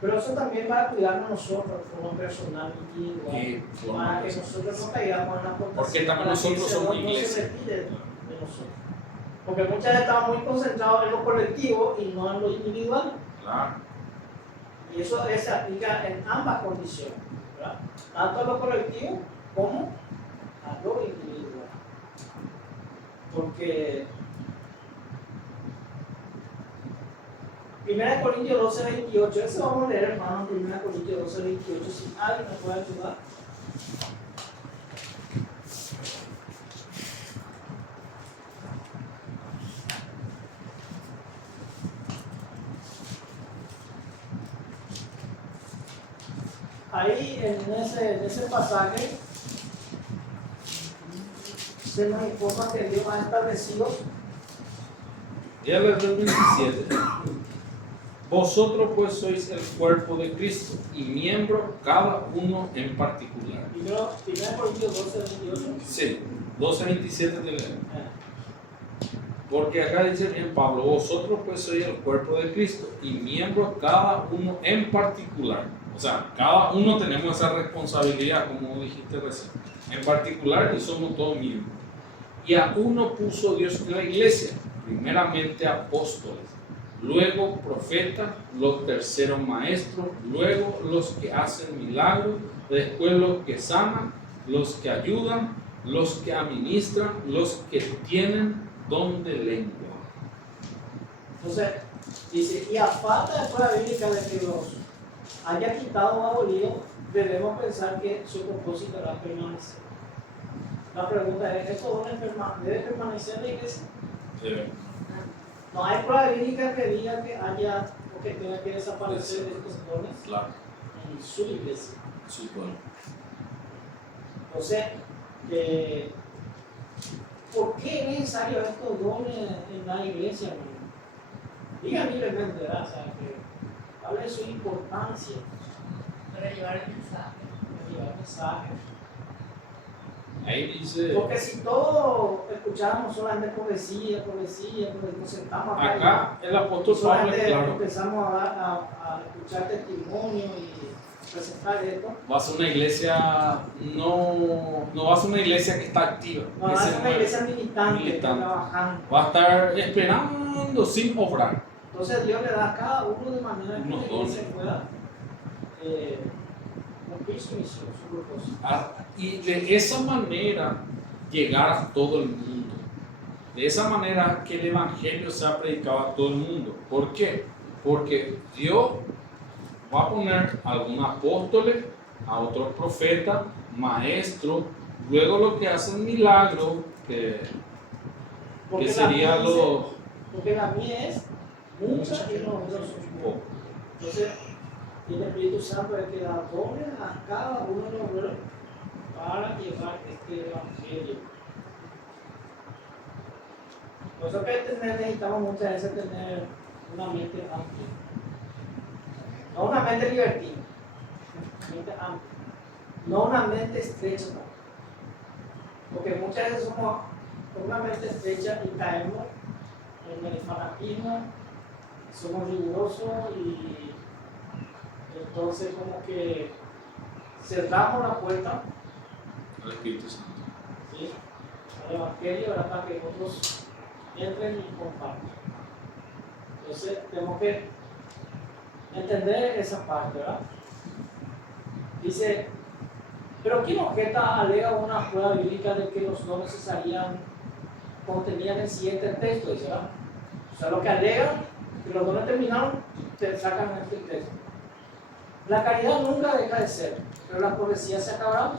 Pero eso también va a cuidarnos nosotros de forma personal, individual, para que nosotros no caigamos en la apostasía. Porque también nosotros somos iglesia. No se retire de nosotros. Porque muchas veces estamos muy concentrados en lo colectivo y no en lo individual. Claro. Y eso se aplica en ambas condiciones, ¿verdad? Tanto a lo colectivo como a lo individual. Porque 1 Corintios 12, 28, eso vamos a leer, hermano, 1 Corintios 12, 28, si alguien me puede ayudar. Ahí en ese pasaje se nos informa que Dios ha establecido. Ya el verso 27. Vosotros pues sois el cuerpo de Cristo y miembros cada uno en particular. Primero Corintios 12, 28. Sí, 12, 27 te leo. Porque acá dice bien Pablo, vosotros pues sois el cuerpo de Cristo y miembros cada uno en particular. O sea, cada uno tenemos esa responsabilidad, como dijiste recién, en particular y somos todos miembros. Y a uno puso Dios en la iglesia, primeramente apóstoles, luego profetas, los terceros maestros, luego los que hacen milagros, después los que sanan, los que ayudan, los que administran, los que tienen don de lengua. Entonces, dice, y a falta de prueba bíblica de que los haya quitado o abolido, debemos pensar que su propósito era permanecer. La pregunta es, ¿estos dones debe permanecer en la iglesia? Debe. No hay prueba bíblica que diga que haya o que tenga que desaparecer estos dones Claro, en su iglesia. su pueblo. Entonces, ¿por qué es necesario estos dones en la iglesia, hermano? Diga libremente, ¿verdad? O sea, ¿cuál es su importancia? Para llevar el mensaje. Para llevar el mensaje. Ahí dice, Porque si todos escucháramos solamente poesía, nos sentamos acá el apóstol Pablo, solamente claro, empezamos a escuchar testimonio y presentar esto. va a ser una iglesia, no va a ser una iglesia que está activa, No, que va a se ser una mueve, iglesia militante, militante. trabajando. Va a estar esperando sin obrar. Entonces Dios le da a cada uno de manera que la Unos iglesia dones. pueda cumplir su misión, su propósito. Y de esa manera llegar a todo el mundo. De esa manera que el Evangelio sea predicado a todo el mundo. ¿Por qué? Porque Dios va a poner a algunos apóstoles, a otros profetas, maestros, luego lo que hacen milagros, que Porque la sería mía dice- los Porque la mía es mucha y los otros son pocos. Entonces, el Espíritu Santo es que da dones a cada uno de los obreros para llevar este evangelio. Por eso que necesitamos muchas veces tener una mente amplia. No una mente libertina, una mente amplia. No una mente estrecha tampoco. Porque muchas veces somos con una mente estrecha y caemos en el fanatismo, somos rigurosos y entonces como que cerramos la puerta, al Espíritu Santo. ¿sí?, al Evangelio, ¿verdad?, para que otros entren y compartan. Entonces tenemos que entender esa parte, ¿verdad? Dice, pero ¿quién objeta, alega una prueba bíblica de que los dones cesarían, contenían el siguiente texto, dice, ¿verdad? O sea, lo que alegan que los dones terminaron, te sacan este texto. La caridad nunca deja de ser, pero las profecías se acabarán,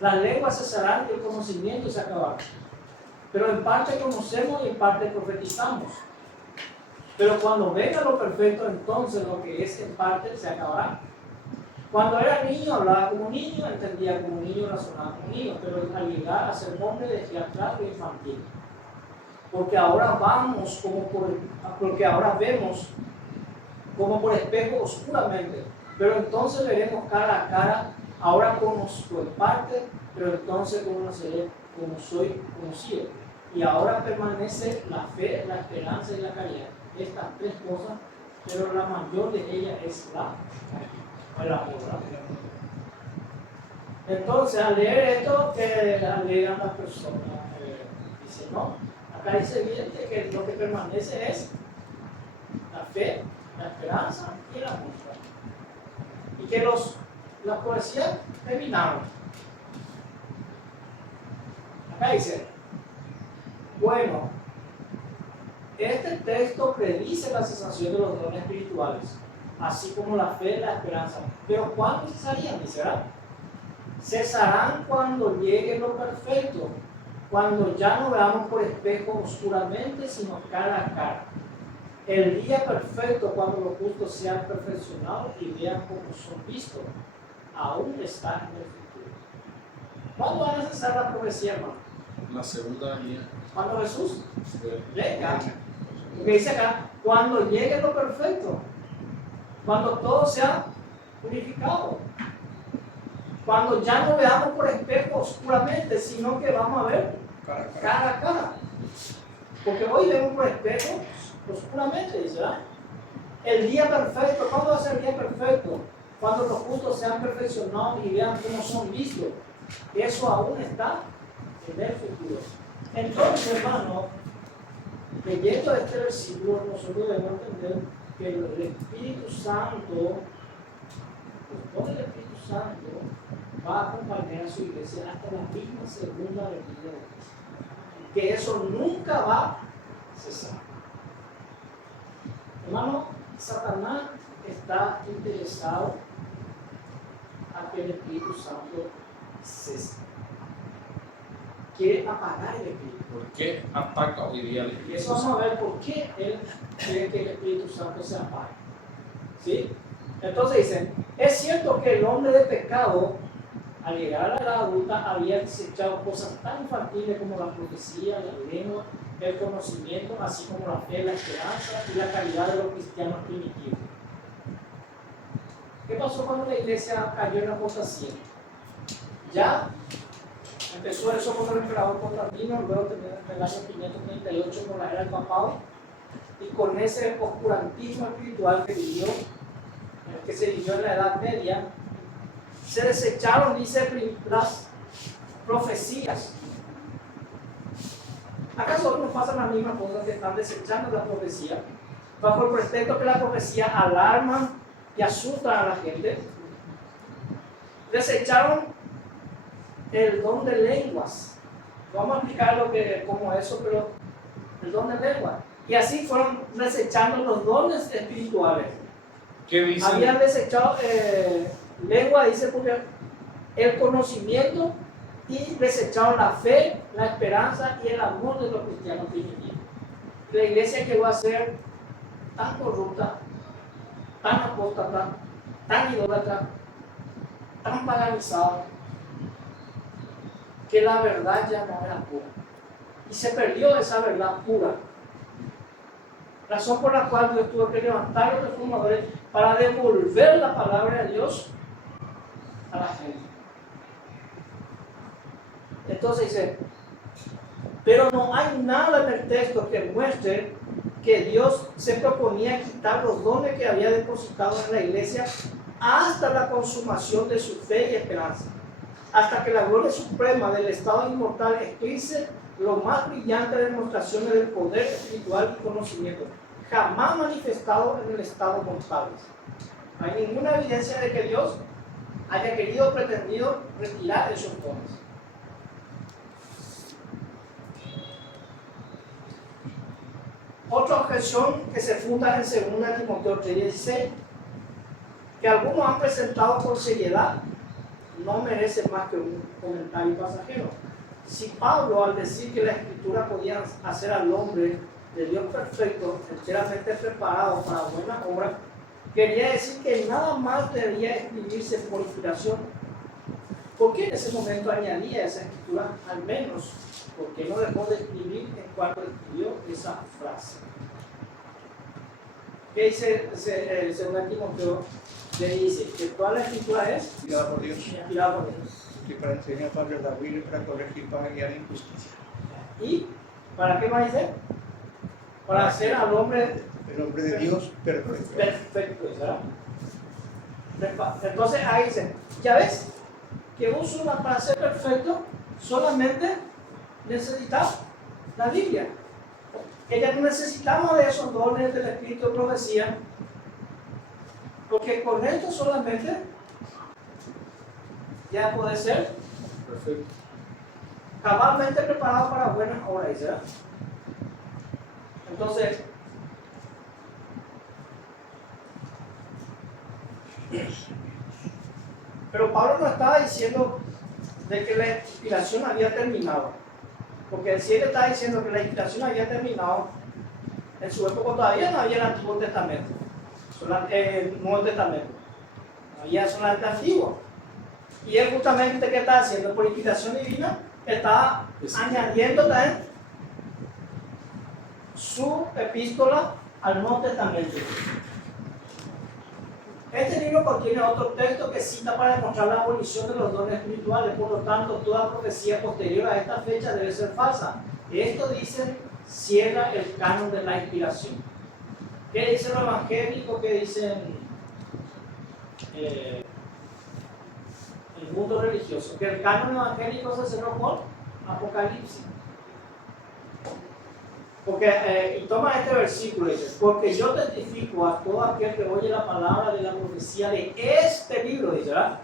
las lenguas cesarán y el conocimiento se acabará. Pero en parte conocemos y en parte profetizamos. Pero cuando venga lo perfecto, entonces lo que es en parte se acabará. Cuando era niño hablaba como niño, entendía como niño, razonaba como niño, pero al llegar a ser hombre dejé atrás lo infantil. Porque ahora vemos como por espejo oscuramente, pero entonces veremos cara a cara. Ahora conozco en parte, pero entonces conoceré como soy conocido. Y ahora permanece la fe, la esperanza y la caridad. Estas tres cosas, pero la mayor de ellas es el amor. Entonces, al leer esto, que alegan las personas, dice, no, acá dice bien que lo que permanece es la fe, la esperanza y el amor. Y que las poesías terminaron. Acá dice, bueno, este texto predice la cesación de los dones espirituales, así como la fe y la esperanza. Pero ¿cuándo cesarían? Dice, ¿verdad? Cesarán cuando llegue lo perfecto, cuando ya no veamos por espejo oscuramente, sino cara a cara. El día perfecto, cuando los justos sean perfeccionados y vean cómo son vistos, aún está en el futuro. ¿Cuándo van a cesar la profecía, hermano? La segunda venida. Cuando Jesús venga. Porque dice acá, cuando llegue lo perfecto, cuando todo sea purificado, cuando ya no veamos por espejo oscuramente, sino que vamos a ver cara a cara. Porque hoy vemos por espejo oscuramente, dice, ¿verdad? El día perfecto, ¿cuándo va a ser el día perfecto? Cuando los justos sean perfeccionados y vean cómo son vistos. Eso aún está en el futuro. Entonces, hermano, leyendo este versículo, nosotros debemos entender que el Espíritu Santo, todo el Espíritu Santo, va a acompañar a su iglesia hasta la misma segunda venida de Cristo. Que eso nunca va a cesar. Hermano, Satanás está interesado a que el Espíritu Santo cese. Quiere apagar el Espíritu. ¿Por qué ataca hoy día el Y Espíritu eso vamos a Santo? ver por qué él quiere que el Espíritu Santo se apague. ¿Sí? Entonces dicen, es cierto que el hombre de pecado, al llegar a la edad adulta, había desechado cosas tan infantiles como la profecía, la lengua, el conocimiento, así como la fe, la esperanza y la caridad de los cristianos primitivos. ¿Qué pasó cuando la iglesia cayó en la apostasía? Ya empezó eso con el emperador Constantino, luego en el año 538 con la era del papado, y con ese oscurantismo espiritual que se vivió en la Edad Media, se desecharon, dice, las profecías. ¿Acaso hoy nos pasan las mismas cosas que están desechando la profecía? bajo el pretexto que la profecía alarma y asusta a la gente, desecharon el don de lenguas. Vamos a explicar cómo eso, pero el don de lenguas. Y así fueron desechando los dones espirituales. ¿Qué dice? Habían desechado lengua, dice, porque el conocimiento, y desecharon la fe, la esperanza y el amor de los cristianos primitivos. La iglesia llegó a ser tan corrupta, tan apóstata, tan idólatra, tan paganizada, que la verdad ya no era pura. Y se perdió esa verdad pura. Razón por la cual Dios tuvo que levantar a los reformadores para devolver la palabra de Dios a la gente. Entonces dice, pero no hay nada en el texto que muestre que Dios se proponía quitar los dones que había depositado en la iglesia hasta la consumación de su fe y esperanza, hasta que la gloria suprema del estado inmortal eclipse lo más brillante demostraciones del poder espiritual y conocimiento jamás manifestado en el estado mortal. No hay ninguna evidencia de que Dios haya querido o pretendido retirar esos dones. Otra objeción que se funda en 2 Timoteo 3:16, que algunos han presentado con seriedad, no merece más que un comentario pasajero. Si Pablo, al decir que la Escritura podía hacer al hombre de Dios perfecto, enteramente preparado para buenas obras, quería decir que nada más debía escribirse por inspiración. ¿Por qué en ese momento añadía esa escritura? Al menos, porque no dejó de escribir en cuanto escribió esa frase. ¿Qué dice 2 Timoteo? Le dice que toda la escritura es Inspirada por Dios. inspirada por Dios. Y para enseñar, para redarguir y para corregir, para guiar en justicia. ¿Y para qué más dice? Para hacer al hombre El hombre de Dios perfecto. perfecto, ¿verdad? Entonces ahí dice, ya ves que para ser perfecto solamente necesita la Biblia. Que ya no necesitamos de esos dones del Espíritu de profecía, porque con esto solamente ya puede ser Perfecto. cabalmente preparado para buenas obras, ¿verdad? Entonces, pero Pablo no estaba diciendo de que la inspiración había terminado, porque si él estaba diciendo que la inspiración había terminado, en su época todavía no había el Antiguo Testamento, el Nuevo Testamento, no había solamente Antiguo. Y él justamente, ¿qué está haciendo? Por inspiración divina, está añadiendo también su epístola al Nuevo Testamento. Este libro contiene otro texto que cita para demostrar la abolición de los dones espirituales, por lo tanto, toda profecía posterior a esta fecha debe ser falsa. Esto, dicen, cierra el canon de la inspiración. ¿Qué dicen los evangélicos? ¿Qué dicen el mundo religioso? Que el canon evangélico se cerró con Apocalipsis. Porque, y toma este versículo, dice, porque yo testifico a todo aquel que oye la palabra de la profecía de este libro, dice, ¿verdad?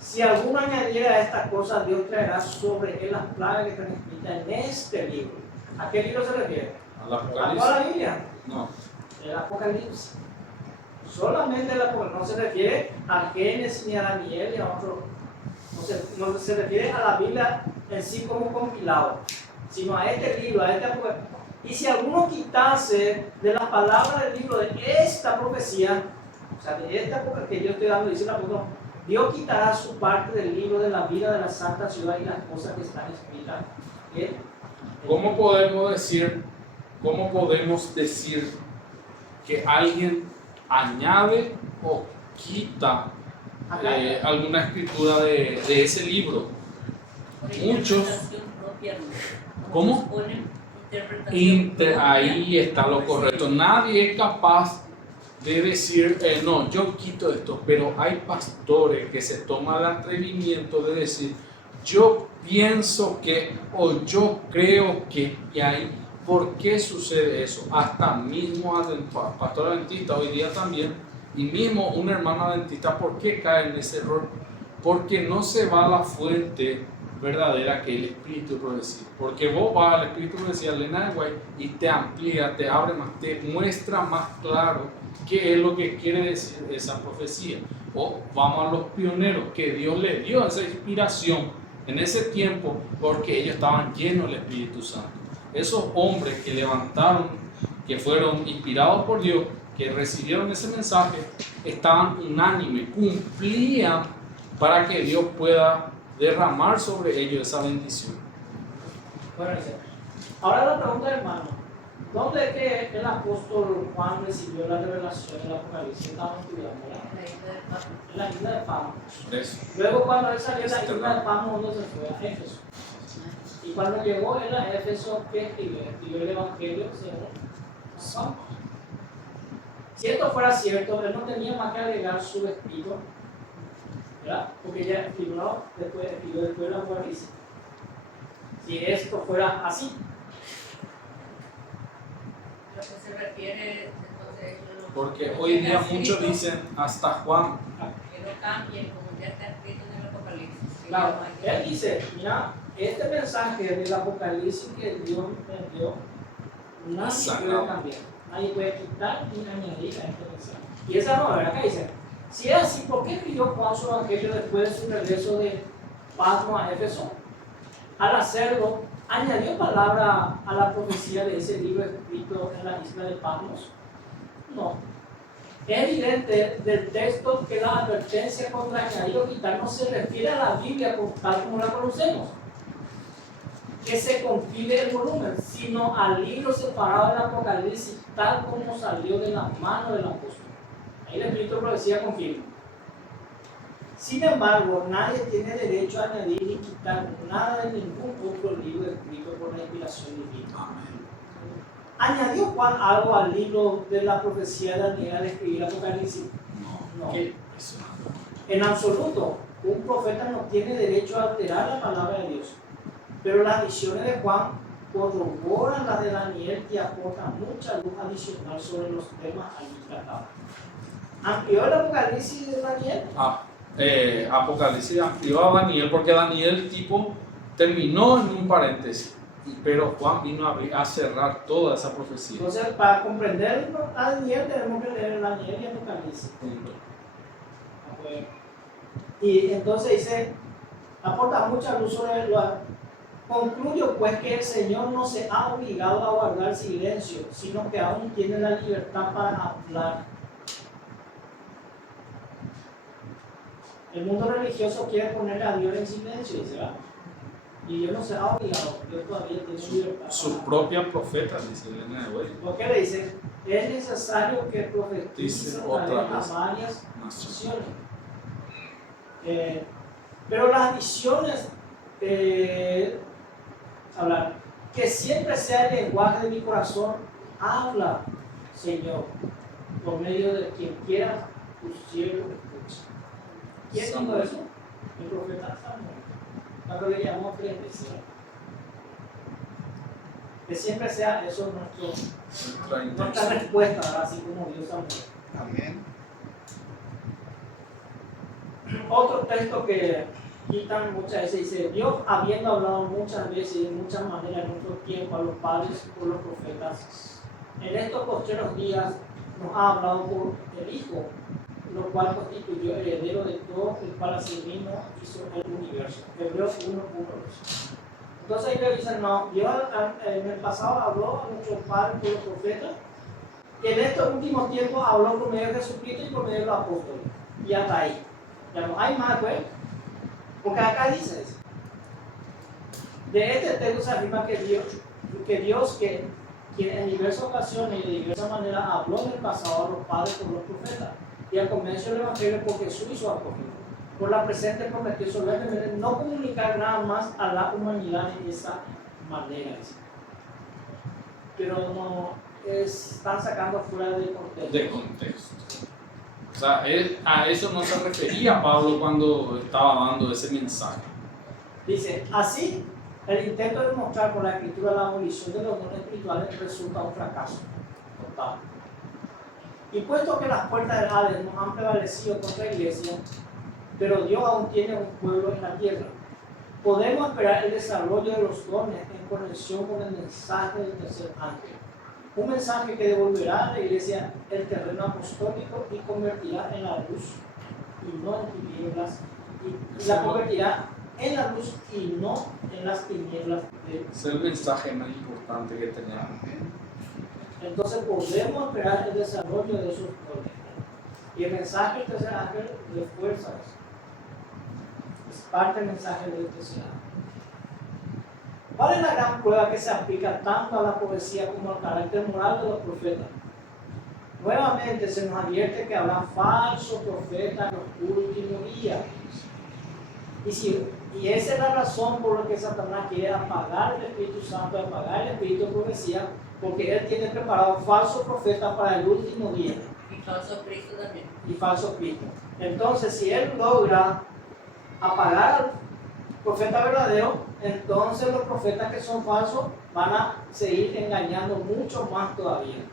Si alguno añadiera a estas cosas, Dios traerá sobre él las plagas que están escritas en este libro. ¿A qué libro se refiere? ¿Al ¿A Apocalipsis? toda la Biblia? No. El Apocalipsis. Solamente el Apocalipsis, no se refiere a Génesis ni a Daniel ni a otro. No se refiere a la Biblia en sí como compilado, sino a este libro, a este Apocalipsis. Y si alguno quitase de la palabra del libro de esta profecía, o sea, de esta que yo estoy dando, dice el apóstol, Dios quitará su parte del libro de la vida de la santa ciudad y las cosas que están escritas. ¿Cómo podemos decir que alguien añade o quita alguna escritura de ese libro? Muchos. ¿Cómo? Ahí está lo correcto. Nadie es capaz de decir, no, yo quito esto, pero hay pastores que se toman el atrevimiento de decir, yo pienso que, o yo creo que, y ahí ¿Por qué sucede eso? Hasta mismo pastor adventista hoy día también, y mismo un hermano adventista, ¿por qué cae en ese error? Porque no se va a la fuente verdadera que es el espíritu de profecía. Porque vos vas al espíritu de profecía, Elena de White, y te amplía, te abre más, te muestra más claro qué es lo que quiere decir esa profecía. O vamos a los pioneros, que Dios les dio esa inspiración en ese tiempo porque ellos estaban llenos del Espíritu Santo. Esos hombres que levantaron, que fueron inspirados por Dios, que recibieron ese mensaje, estaban unánimes, cumplían para que Dios pueda derramar sobre ellos esa bendición. Bueno, ahora la pregunta, hermano, ¿dónde es que el apóstol Juan recibió la revelación del Apocalipsis? Estamos estudiando, ¿verdad? En la isla de Patmos. Luego cuando él salió de la isla de Patmos, ¿dónde se fue? A Éfeso. Y cuando llegó él a Éfeso, ¿qué escribió? Escribió el Evangelio según Juan. Si esto fuera cierto, él no tenía más que agregar su escrito, ¿verdad? Porque ya escribió después del Apocalipsis. Si esto fuera así. Lo que se refiere, entonces, Porque hoy día muchos dicen hasta Juan. Que lo cambien como ya está escrito en el Apocalipsis. Claro, él dice, mira, este mensaje del Apocalipsis que Dios me dio, nadie puede cambiar, nadie puede quitar ni añadir a este mensaje. Y esa no es verdad que dice, si es así, ¿por qué escribió Juan su evangelio después de su regreso de Patmos a Éfeso? Al hacerlo, ¿añadió palabra a la profecía de ese libro escrito en la isla de Patmos? No. Es evidente del texto que la advertencia contra añadir o quitar no se refiere a la Biblia tal como la conocemos, que se compile el volumen, sino al libro separado del Apocalipsis tal como salió de la mano del apóstol. Ahí el Espíritu de Profecía confirma. Sin embargo, nadie tiene derecho a añadir ni quitar nada de ningún otro libro escrito por la inspiración divina. ¿Añadió Juan algo al libro de la profecía de Daniel al escribir Apocalipsis? No. En absoluto, un profeta no tiene derecho a alterar la palabra de Dios. Pero las visiones de Juan corroboran las de Daniel y aportan mucha luz adicional sobre los temas allí tratados. ¿Amplió el Apocalipsis de Daniel? Apocalipsis amplió a Daniel porque Daniel tipo terminó en un paréntesis, pero Juan vino a cerrar toda esa profecía. Entonces, para comprender a Daniel tenemos que leer Daniel y Apocalipsis. Y entonces dice, aporta mucha luz sobre lo. Concluyo pues que el Señor no se ha obligado a guardar silencio, sino que aún tiene la libertad para hablar. El mundo religioso quiere ponerle a Dios en silencio, dice, ¿verdad? Y Dios no se ha obligado, Dios todavía tiene libertad. Sus propios profetas, dice Elena de White. ¿Por qué le dice? Es necesario que profetice a varias naciones. Pero las visiones, hablar, que siempre sea el lenguaje de mi corazón, habla, Señor, por medio de quien quiera tu siervo escucha. ¿Quién dijo eso? El profeta Samuel, cuando le llamó 3 veces. Que siempre sea eso nuestra respuesta, ¿verdad? Así como Dios Samuel. Amén. Otro texto que quitan muchas veces dice, Dios habiendo hablado muchas veces y de muchas maneras en nuestro tiempo a los padres por los profetas, en estos postreros días nos ha hablado por el Hijo, lo cual constituyó heredero de todo, el cual asimismo hizo el universo. Hebreos 1:1. Entonces ahí le dicen, no, Dios en el pasado habló a nuestros padres por los profetas, y en estos últimos tiempos habló por medio de Jesucristo y por medio de los apóstoles. Y hasta ahí. Ya no hay más, pues. Porque acá dice eso. De este texto se afirma que Dios, quien en diversas ocasiones y de diversas maneras habló en el pasado a los padres por los profetas, y al comienzo del Evangelio por Jesús y su apóstol, por la presente prometió solemnemente no comunicar nada más a la humanidad de esa manera. Pero no están sacando fuera de contexto. De contexto. O sea, a eso no se refería Pablo cuando estaba dando ese mensaje. Dice, así El intento de demostrar con la escritura la abolición de los dones espirituales resulta un fracaso total. Y puesto que las puertas del Hades nos han prevalecido contra la iglesia, pero Dios aún tiene un pueblo en la tierra, podemos esperar el desarrollo de los dones en conexión con el mensaje del tercer ángel. Un mensaje que devolverá a la iglesia el terreno apostólico y convertirá en la luz y no en tinieblas, y la convertirá en la luz y no en las tinieblas de... Es el mensaje más importante que tenemos. Entonces podemos esperar el desarrollo de esos dones. Y el mensaje del tercer ángel refuerza eso. Es parte del mensaje del tercer ángel. ¿Cuál es la gran prueba que se aplica tanto a la profecía como al carácter moral de los profetas? Nuevamente se nos advierte que habrá falsos profetas en los últimos días. Y esa es la razón por la que Satanás quiere apagar el Espíritu Santo, apagar el Espíritu de profecía, porque él tiene preparado falsos profetas para el último día. Y falso Cristo también. Y falso Cristo. Entonces, si él logra apagar al profeta verdadero, entonces los profetas que son falsos van a seguir engañando mucho más todavía.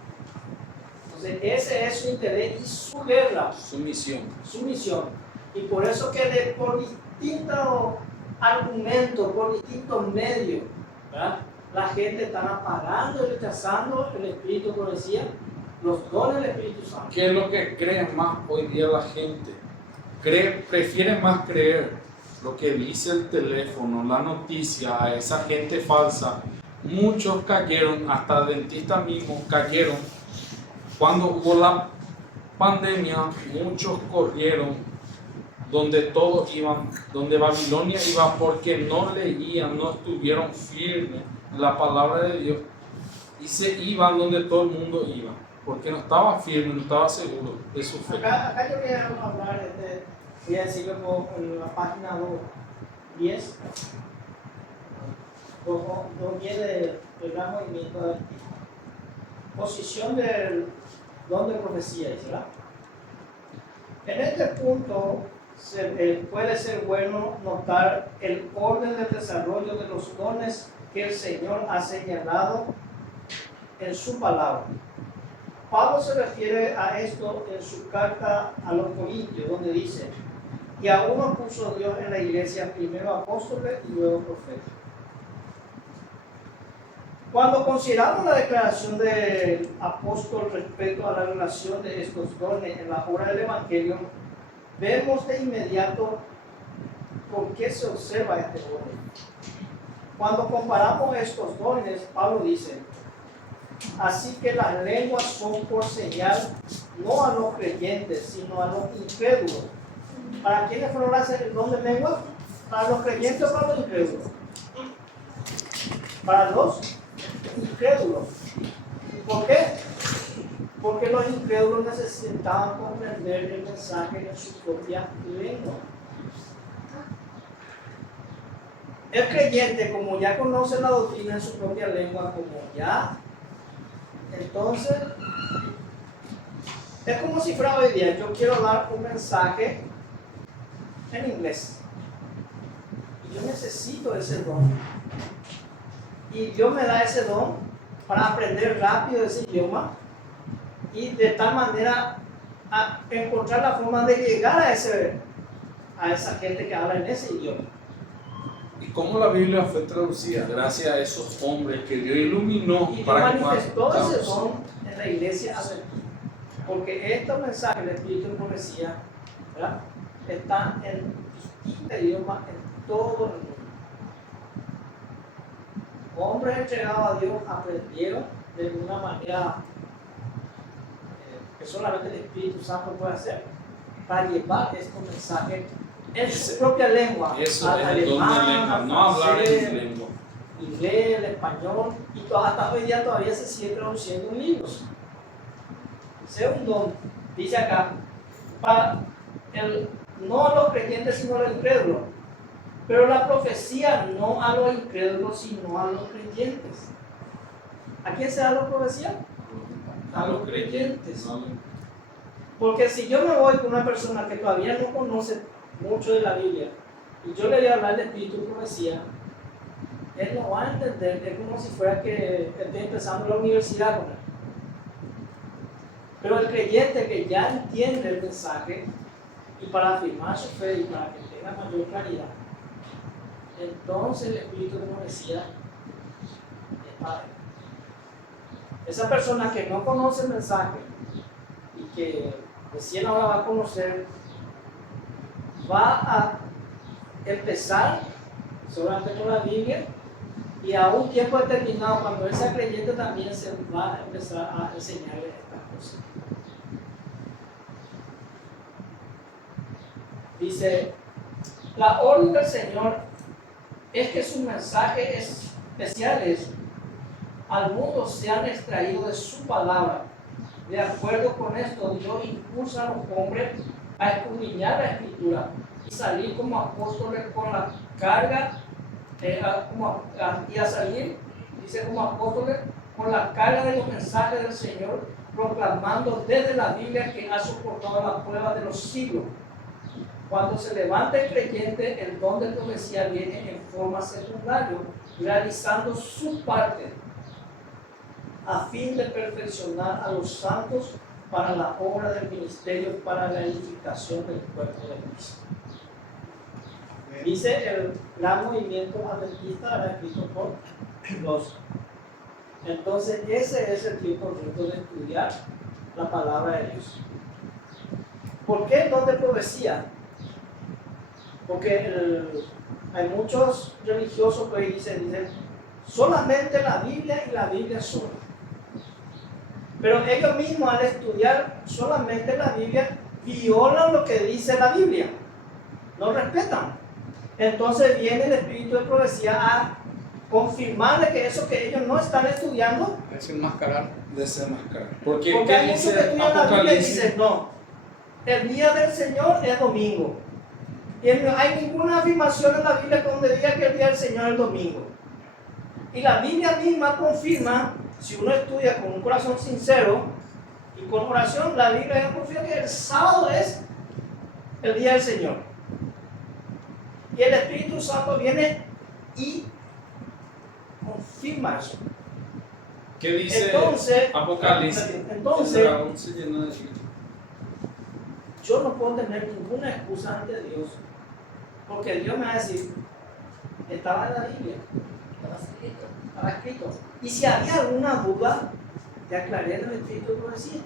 Entonces, ese es su interés y su guerra. Su misión. Su misión. Y por eso que por distintos argumentos, por distintos medios, ¿verdad?, la gente está apagando y rechazando el Espíritu de profecía, los dones del Espíritu Santo. ¿Qué es lo que cree más hoy día la gente? Prefiere más creer lo que dice el teléfono, la noticia, a esa gente falsa. Muchos cayeron, hasta dentistas mismos cayeron. Cuando hubo la pandemia, muchos corrieron donde todos iban, donde Babilonia iba, porque no leían, no estuvieron firmes en la palabra de Dios, y se iban donde todo el mundo iba, porque no estaba firme, no estaba seguro de su fe. Acá yo voy a hablar, voy a decirlo en la página 10, 2.10 del gran movimiento de posición del don de profecía, ¿verdad? En este punto puede ser bueno notar el orden de desarrollo de los dones que el Señor ha señalado en su palabra. Pablo se refiere a esto en su carta a los Corintios, donde dice: y a uno puso Dios en la iglesia, primero apóstoles y luego profetas. Cuando consideramos la declaración del apóstol respecto a la relación de estos dones en la obra del Evangelio, vemos de inmediato por qué se observa este orden. Cuando comparamos estos dones, Pablo dice: así que las lenguas son por señal no a los creyentes, sino a los incrédulos. ¿Para quiénes fueron el don de lenguas? ¿Para los creyentes o para los incrédulos? Para los incrédulos. ¿Por qué? Porque los incrédulos necesitaban comprender el mensaje en su propia lengua. El creyente, como ya conoce la doctrina en su propia lengua, entonces es como si fuera hoy día, yo quiero dar un mensaje en inglés y yo necesito ese don, y Dios me da ese don para aprender rápido ese idioma y de tal manera a encontrar la forma de llegar a esa gente que habla en ese idioma. ¿Y cómo la Biblia fue traducida? Gracias a esos hombres que Dios iluminó Y para Dios manifestó que ese don en la iglesia, porque estos mensajes del Espíritu de profecía, ¿verdad?, están en distintos idiomas en todo el mundo. Hombres entregados a Dios aprendieron de una manera que solamente el Espíritu Santo puede hacer, para llevar estos mensajes en su propia lengua. Eso es el don de lengua, no hablar en lengua. Inglés, el español, y hasta hoy día todavía se sigue traduciendo en libros. Sea un don, dice acá, para no a los creyentes sino a los incrédulos, pero la profecía no a los incrédulos sino a los creyentes. ¿A quién se da la profecía? A los creyentes. Porque si yo me voy con una persona que todavía no conoce mucho de la Biblia y yo le voy a hablar del Espíritu de profecía, él no va a entender, es como si fuera que esté empezando la universidad con él. Pero el creyente que ya entiende el mensaje, y para afirmar su fe y para que tenga mayor claridad, entonces el Espíritu de profecía es para él. Esa persona que no conoce el mensaje y que recién ahora va a conocer, va a empezar solamente con la Biblia, y a un tiempo determinado, cuando él sea creyente, también se va a empezar a enseñarle estas cosas. Dice, la orden del Señor es que sus mensajes especiales al mundo sean extraídos de su palabra. De acuerdo con esto, Dios impulsa a los hombres a escudriñar la Escritura y salir como apóstoles con la carga, y a salir, dice, como apóstoles con la carga de los mensajes del Señor, proclamando desde la Biblia que ha soportado la prueba de los siglos. Cuando se levanta el creyente, el don de profecía viene en forma secundaria, realizando su parte a fin de perfeccionar a los santos para la obra del ministerio, para la edificación del cuerpo de Cristo. Dice el gran movimiento adventista, escrito por los. Entonces, ese es el tiempo correcto de estudiar la palabra de Dios. ¿Por qué el don de profecía? Porque hay muchos religiosos que dicen solamente la Biblia y la Biblia sola. Pero ellos mismos, al estudiar solamente la Biblia, violan lo que dice la Biblia, no respetan. Entonces viene el Espíritu de profecía a confirmarle que eso que ellos no están estudiando, Desenmascarar. Porque hay muchos que estudian la Biblia y dicen, no, el día del Señor es domingo. Y no hay ninguna afirmación en la Biblia donde diga que el día del Señor es domingo. Y la Biblia misma confirma, si uno estudia con un corazón sincero y con oración, la Biblia confirma que el sábado es el día del Señor. Y el Espíritu Santo viene y confirma eso. ¿Qué dice entonces, Apocalipsis? Entonces, se llena de vida. yo no puedo tener ninguna excusa ante Dios, porque Dios me va a decir, estaba en la Biblia, estaba escrito. Y si había alguna duda, te aclaré en el Espíritu de profecía.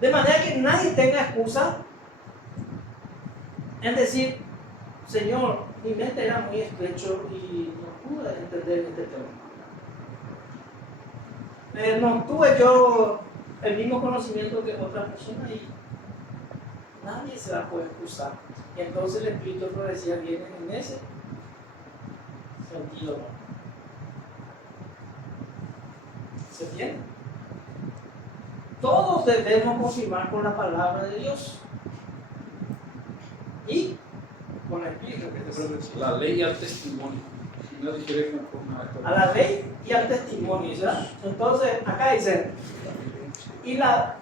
De manera que nadie tenga excusa en decir, Señor, mi mente era muy estrecho y no pude entender este tema. No tuve yo el mismo conocimiento que otras personas y nadie se la puede excusar. Y entonces el Espíritu de profecía viene en ese sentido. ¿Se entiende? Todos debemos confirmar con la palabra de Dios y con el Espíritu que te profetiza. La ley y el testimonio. No dijere A la ley y al testimonio, ¿verdad? Entonces, acá dice,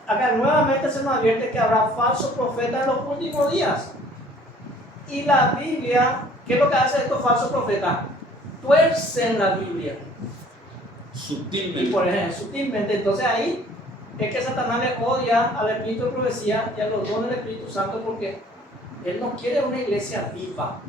acá nuevamente se nos advierte que habrá falsos profetas en los últimos días. Y la Biblia, ¿qué es lo que hacen estos falsos profetas? Tuercen la Biblia. Sutilmente. Y por ejemplo, sutilmente. Entonces ahí es que Satanás le odia al Espíritu de profecía y a los dones del Espíritu Santo, porque él no quiere una iglesia viva.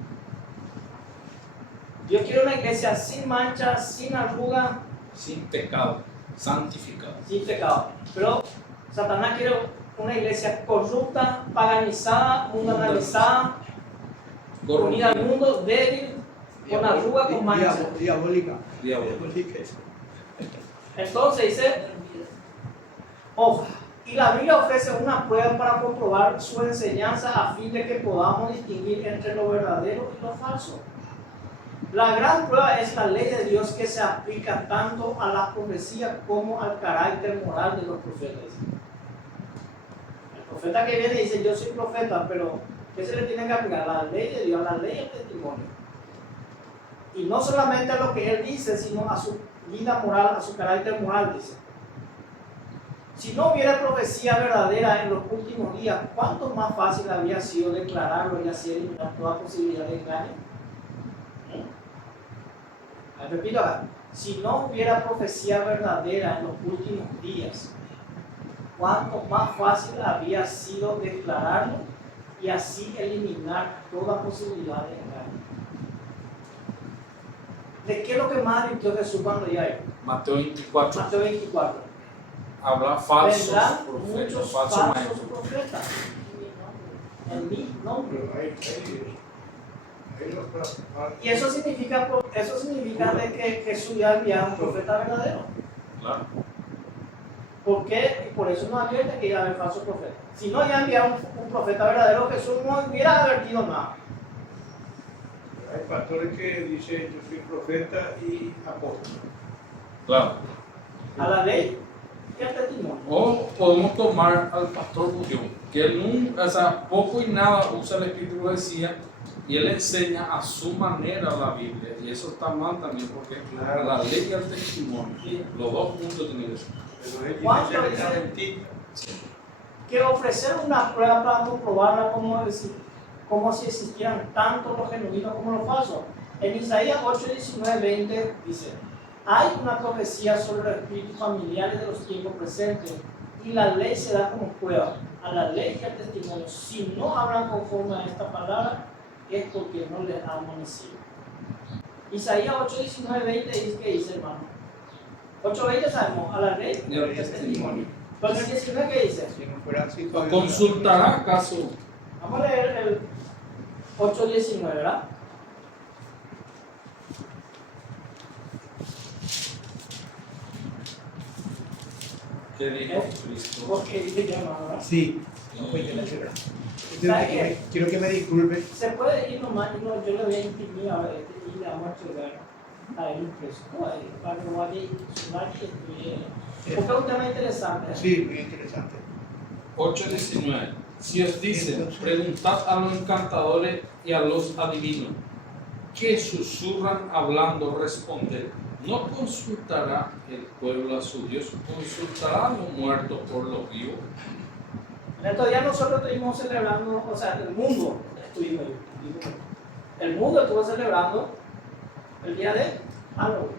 Dios quiere una iglesia sin mancha, sin arruga, sin pecado, santificado. Sin pecado. Pero Satanás quiere una iglesia corrupta, paganizada, mundanalizada, unida al mundo, débil, con arruga, con mancha. Diabólica. Entonces dice, y la Biblia ofrece una prueba para comprobar su enseñanza a fin de que podamos distinguir entre lo verdadero y lo falso. La gran prueba es la ley de Dios, que se aplica tanto a la profecía como al carácter moral de los profetas. El profeta que viene dice, yo soy profeta, pero ¿qué se le tiene que aplicar? La ley de Dios, la ley y el testimonio. Y no solamente a lo que él dice, sino a su vida moral, a su carácter moral, dice. Si no hubiera profecía verdadera en los últimos días, ¿cuánto más fácil habría sido declararlo y así eliminar toda posibilidad de engaño? Repito acá, si no hubiera profecía verdadera en los últimos días, cuánto más fácil habría sido declararlo y así eliminar toda posibilidad de engaño. ¿De qué es lo que más advirtió Jesús cuando ya era? Mateo 24. Mateo 24. Habrá falsos Vendrán profetas, muchos falsos falsos maestros. profetas en mi nombre. Y eso significa de que Jesús ya envió un profeta verdadero. Claro. ¿Por qué? Y por eso nos advierte que iba a haber falsos profetas. Si no ya enviado un profeta verdadero, Jesús no hubiera advertido nada. Hay pastores que dicen yo soy profeta y apóstol. Claro. A la ley y al testimonio. O podemos tomar al pastor Bullón, que él nunca, o sea, poco y nada usa la escritura decía, y él enseña a su manera la Biblia. Y eso está mal también, porque Claro. la ley y el testimonio, Sí. los dos juntos tienen eso. Pero él ¿Cuánto dice que dice? es mentira. Que ofrecer una prueba para comprobarla como si existieran tanto los genuinos como los falsos. En Isaías 8, 19, 20 dice: hay una profecía sobre los espíritus familiares de los tiempos presentes y la ley se da como prueba a la ley y al testimonio. Si no hablan conforme a esta palabra, es porque no les ha amanecido. Isaías 8, 19, 20 dice, ¿qué dice, hermano? 8, 20 sabemos, a la ley Y al testimonio. Pero el 19, ¿qué dice? Si no fuera así, ¿O consultará acaso? Vamos a leer el 8:19, ¿verdad? ¿Qué dijo Cristo? Porque dice que no, ¿verdad? Sí. No, pues yo le ¿Sabe qué? quiero que me disculpe. Se puede ir nomás, yo le voy a imprimir a ver, y le vamos a entregar a él impreso, para que lo vaya a sumar y escribir. Porque es un tema interesante. Sí, muy interesante. 8:19. Si os dicen, preguntad a los encantadores y a los adivinos, que susurran hablando, responded. ¿No consultará el pueblo a su Dios? ¿Consultará a los muertos por los vivos? En estos días nosotros estuvimos celebrando, o sea, el mundo estuvo celebrando el día de Halloween.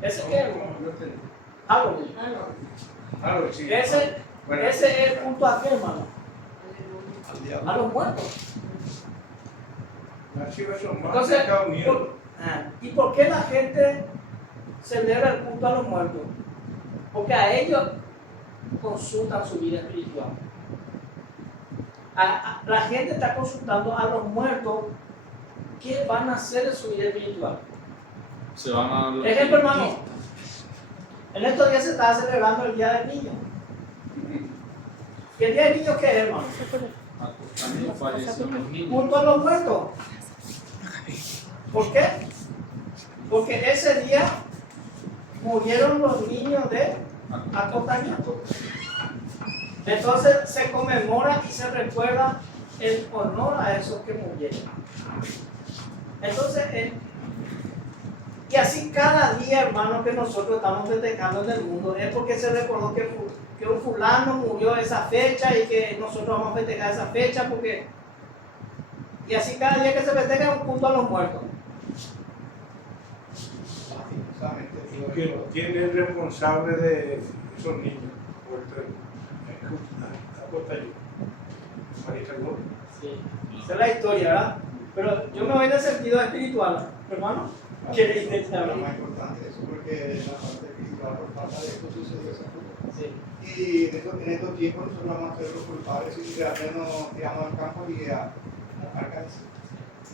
¿Ese qué es? Halloween. Claro, sí. Ese es el punto a qué, hermano. Al diablo. A los muertos. Entonces, ¿y por qué la gente celebra el culto a los muertos? Porque a ellos consultan su vida espiritual. La gente está consultando a los muertos qué van a hacer en su vida espiritual. Se van a los Ejemplo, hermano, en estos días se está celebrando el Día del Niño. ¿Y el Día del Niño qué es, hermano? También fallecen los niños. Junto a los muertos. ¿Por qué? Porque ese día murieron los niños de acotamiento. Entonces se conmemora y se recuerda en honor a esos que murieron. Entonces, y así cada día, hermano, que nosotros estamos festejando en el mundo, es porque se recordó que un fulano murió esa fecha y que nosotros vamos a festejar esa fecha, porque y así cada día que se festeja es un culto a los muertos. ¿Quién es responsable de esos niños? Sí. Esa es la historia, ¿verdad? Pero yo me voy en el sentido espiritual, hermano. ¿Qué le dice esta Lo más importante es porque la parte espiritual, por falta de esto sucedió esa cosa. Sí. Y en estos tiempos nosotros vamos a ser los culpables y realmente nos tiramos al campo y a la cárcel.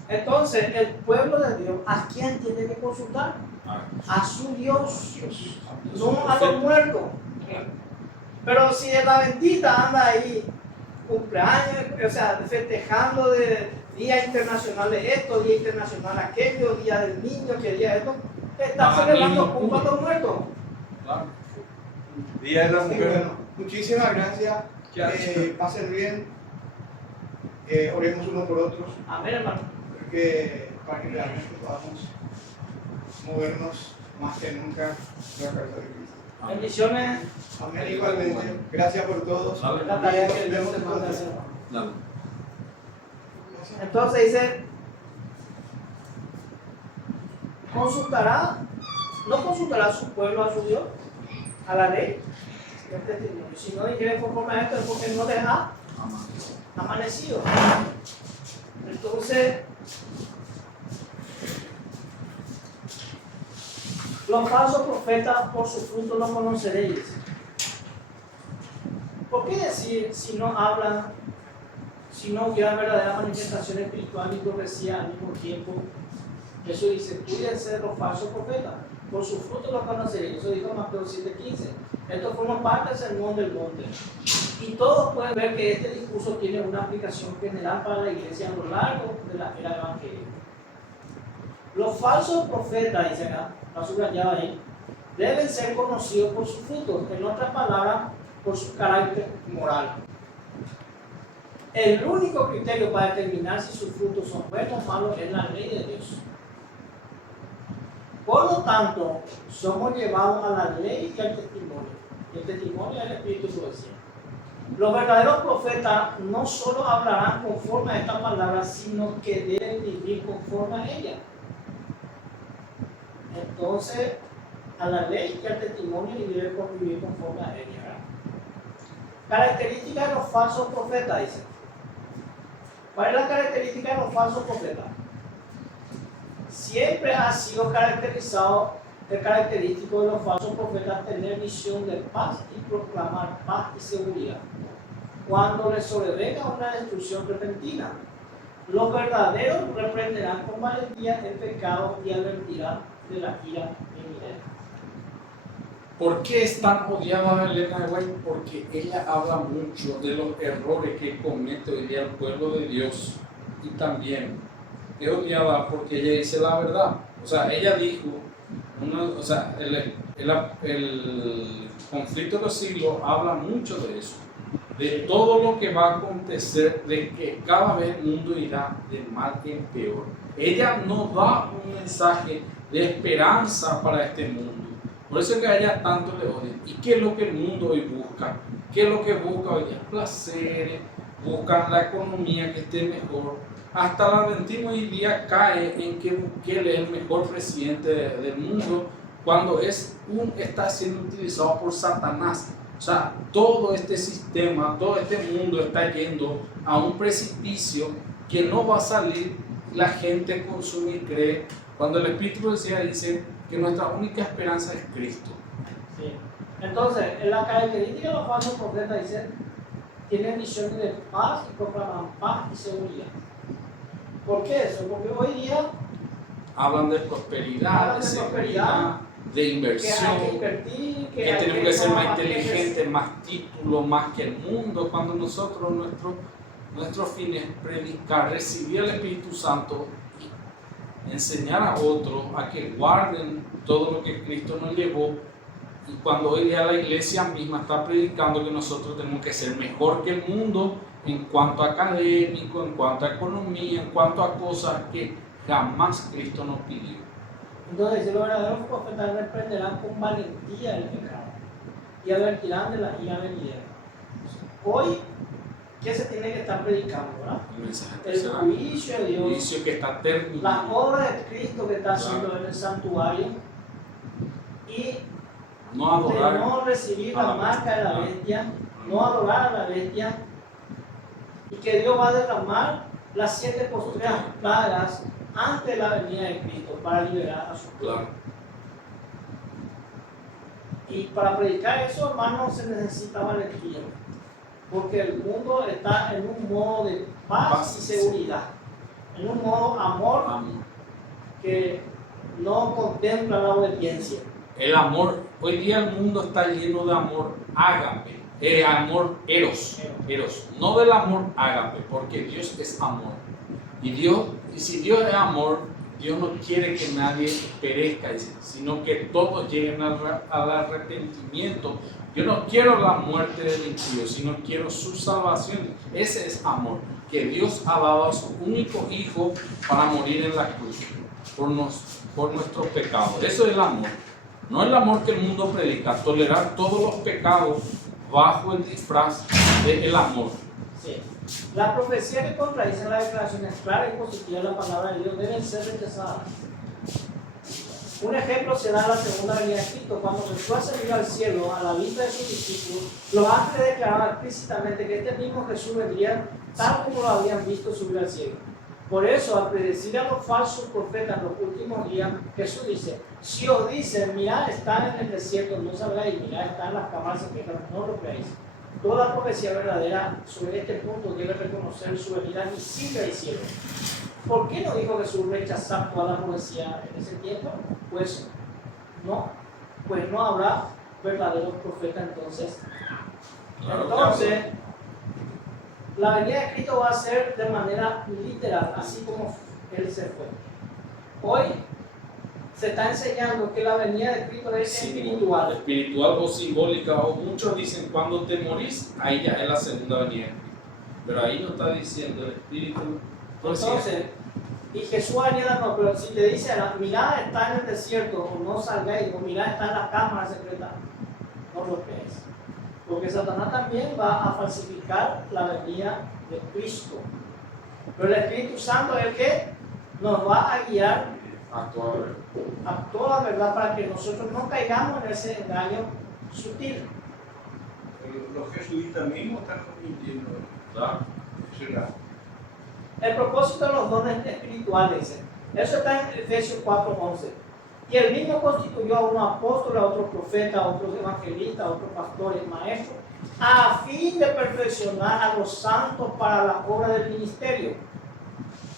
Entonces, el pueblo de Dios, ¿a quién tiene que consultar? A su Dios, no a los muertos. Pero si la bendita anda ahí, cumpleaños, o sea, festejando de Día Internacional de esto, Día Internacional de aquello, Día del Niño, que día de esto, está celebrando culto a los muertos. Claro. Día de la Sí, Mujer. bueno, muchísimas gracias. Pasen bien. Oremos unos por otros. Amén, hermano. Porque para que realmente podamos movernos más que nunca en la cabeza de Cristo. Bendiciones. Amén, igualmente. Gracias por todos. Dale. La tarea que Nos Dios vemos te manda a pronto. hacer. Dale. Entonces dice, no consultará a su pueblo, a su Dios, a la ley. Si no dijere conforme a esto es porque no les ha amanecido. Entonces, los falsos profetas por su fruto los conoceréis. ¿Por qué decir si no hablan, si no hubiera verdadera manifestación espiritual y profecía al mismo tiempo? Eso dice, cuídense de los falsos profetas, por su fruto los conoceréis. Eso dijo Mateo 7:15. Esto forma parte del sermón del monte. Y todos pueden ver que este discurso tiene una aplicación general para la iglesia a lo largo de la era evangélica. Los falsos profetas, dice acá, la subrayaba ahí, deben ser conocidos por sus frutos, en otras palabras, por su carácter moral. El único criterio para determinar si sus frutos son buenos o malos es la ley de Dios. Por lo tanto, somos llevados a la ley y al testimonio. El testimonio del Espíritu lo decía. Los verdaderos profetas no solo hablarán conforme a esta palabra, sino que deben vivir conforme a ella. Entonces, a la ley y al testimonio y deben vivir conforme a ella. ¿Verdad? Características de los falsos profetas, dice. ¿Cuál es la característica de los falsos profetas? Siempre ha sido característico de los falsos profetas tener visión de paz y proclamar paz y seguridad cuando les sobrevenga una destrucción repentina. Los verdaderos reprenderán con valentía el pecado y advertirán de la ira venidera. ¿Por qué es tan odiada Elena de White? Porque ella habla mucho de los errores que comete hoy día el pueblo de Dios, y también es odiada porque ella dice la verdad. O sea, ella dijo, el conflicto de los siglos habla mucho de eso, de todo lo que va a acontecer, de que cada vez el mundo irá de mal en peor. Ella no da un mensaje de esperanza para este mundo. Por eso es que a ella tanto le odian. ¿Y qué es lo que el mundo hoy busca? ¿Qué es lo que busca hoy día? Placeres, buscan la economía que esté mejor. Hasta el adventismo hoy día cae en que él es el mejor presidente del mundo, cuando está siendo utilizado por Satanás. O sea, todo este sistema, todo este mundo está yendo a un precipicio que no va a salir. La gente consume y cree. Cuando el Espíritu dice que nuestra única esperanza es Cristo. Sí. Entonces, en la característica de los falsos profetas dice, tienen visiones de paz y proclaman paz y seguridad. ¿Por qué eso? Porque hoy día hablan de prosperidad, de seguridad, de inversión, que hay que invertir, que tenemos que ser más inteligentes, más títulos, más que el mundo, cuando nosotros, nuestro fin es predicar, recibir el Espíritu Santo y enseñar a otros a que guarden todo lo que Cristo nos llevó. Y cuando hoy día la iglesia misma está predicando que nosotros tenemos que ser mejor que el mundo en cuanto a académico, en cuanto a economía, en cuanto a cosas que jamás Cristo nos pidió. Entonces, los verdaderos profetas reprenderán con valentía el pecado y advertirán de la ira venidera. Hoy, ¿qué se tiene que estar predicando? ¿Verdad? El juicio de Dios, el juicio que está terminando, la obra de Cristo que está haciendo en el santuario, y no adorar, de no recibir la marca de la bestia, no adorar a la bestia, y que Dios va a derramar las 7 postreras plagas antes de la venida de Cristo para liberar a su pueblo. Y para predicar eso, hermano, se necesita valentía, porque el mundo está en un modo de paz y seguridad, en un modo amor que no contempla la obediencia. El amor, hoy día el mundo está lleno de amor ágape, amor eros, no del amor ágape, porque Dios es amor. Y si Dios es amor, Dios no quiere que nadie perezca, sino que todos lleguen al arrepentimiento. Yo no quiero la muerte del impío, sino quiero su salvación. Ese es amor, que Dios ha dado a su único Hijo para morir en la cruz por nuestros pecados. Eso es el amor. No el amor que el mundo predica, tolerar todos los pecados bajo el disfraz del amor. Sí. La profecía que contradice las declaraciones claras y positivas de la palabra de Dios deben ser rechazadas. Un ejemplo se da en la segunda venida de Cristo. Cuando Jesús ascendió al cielo a la vista de sus discípulos, los ángeles declaraban explícitamente que este mismo Jesús vendría tal como lo habían visto subir al cielo. Por eso, al predecir a los falsos profetas en los últimos días, Jesús dice: si os dicen, mirad, están en el desierto, no sabréis, mirad, están en las cámaras secretas, no lo creéis. Toda profecía verdadera sobre este punto debe reconocer su venida visible del cielo. ¿Por qué no dijo Jesús rechazar toda la profecía en ese tiempo? Pues no habrá verdaderos profetas entonces. Entonces, la venida de Cristo va a ser de manera literal, así como Él se fue. Hoy se está enseñando que la venida de Cristo es espiritual. Espiritual o simbólica, o muchos dicen cuando te morís, ahí ya es la segunda venida de Cristo. Pero ahí no está diciendo el Espíritu. Entonces, y Jesús añade, no, pero si te dice, mirad, está en el desierto, o no salgáis, o mirad, está en la cámara secreta, no lo crees. Porque Satanás también va a falsificar la venida de Cristo. Pero el Espíritu Santo es el que nos va a guiar a toda verdad para que nosotros no caigamos en ese engaño sutil. Los jesuitas mismos están mintiendo. Claro. El propósito de los dones espirituales, eso está en Efesios 4:11. Y él mismo constituyó a unos apóstoles, a otros profetas, a otros evangelistas, a otros pastores, maestros, a fin de perfeccionar a los santos para la obra del ministerio,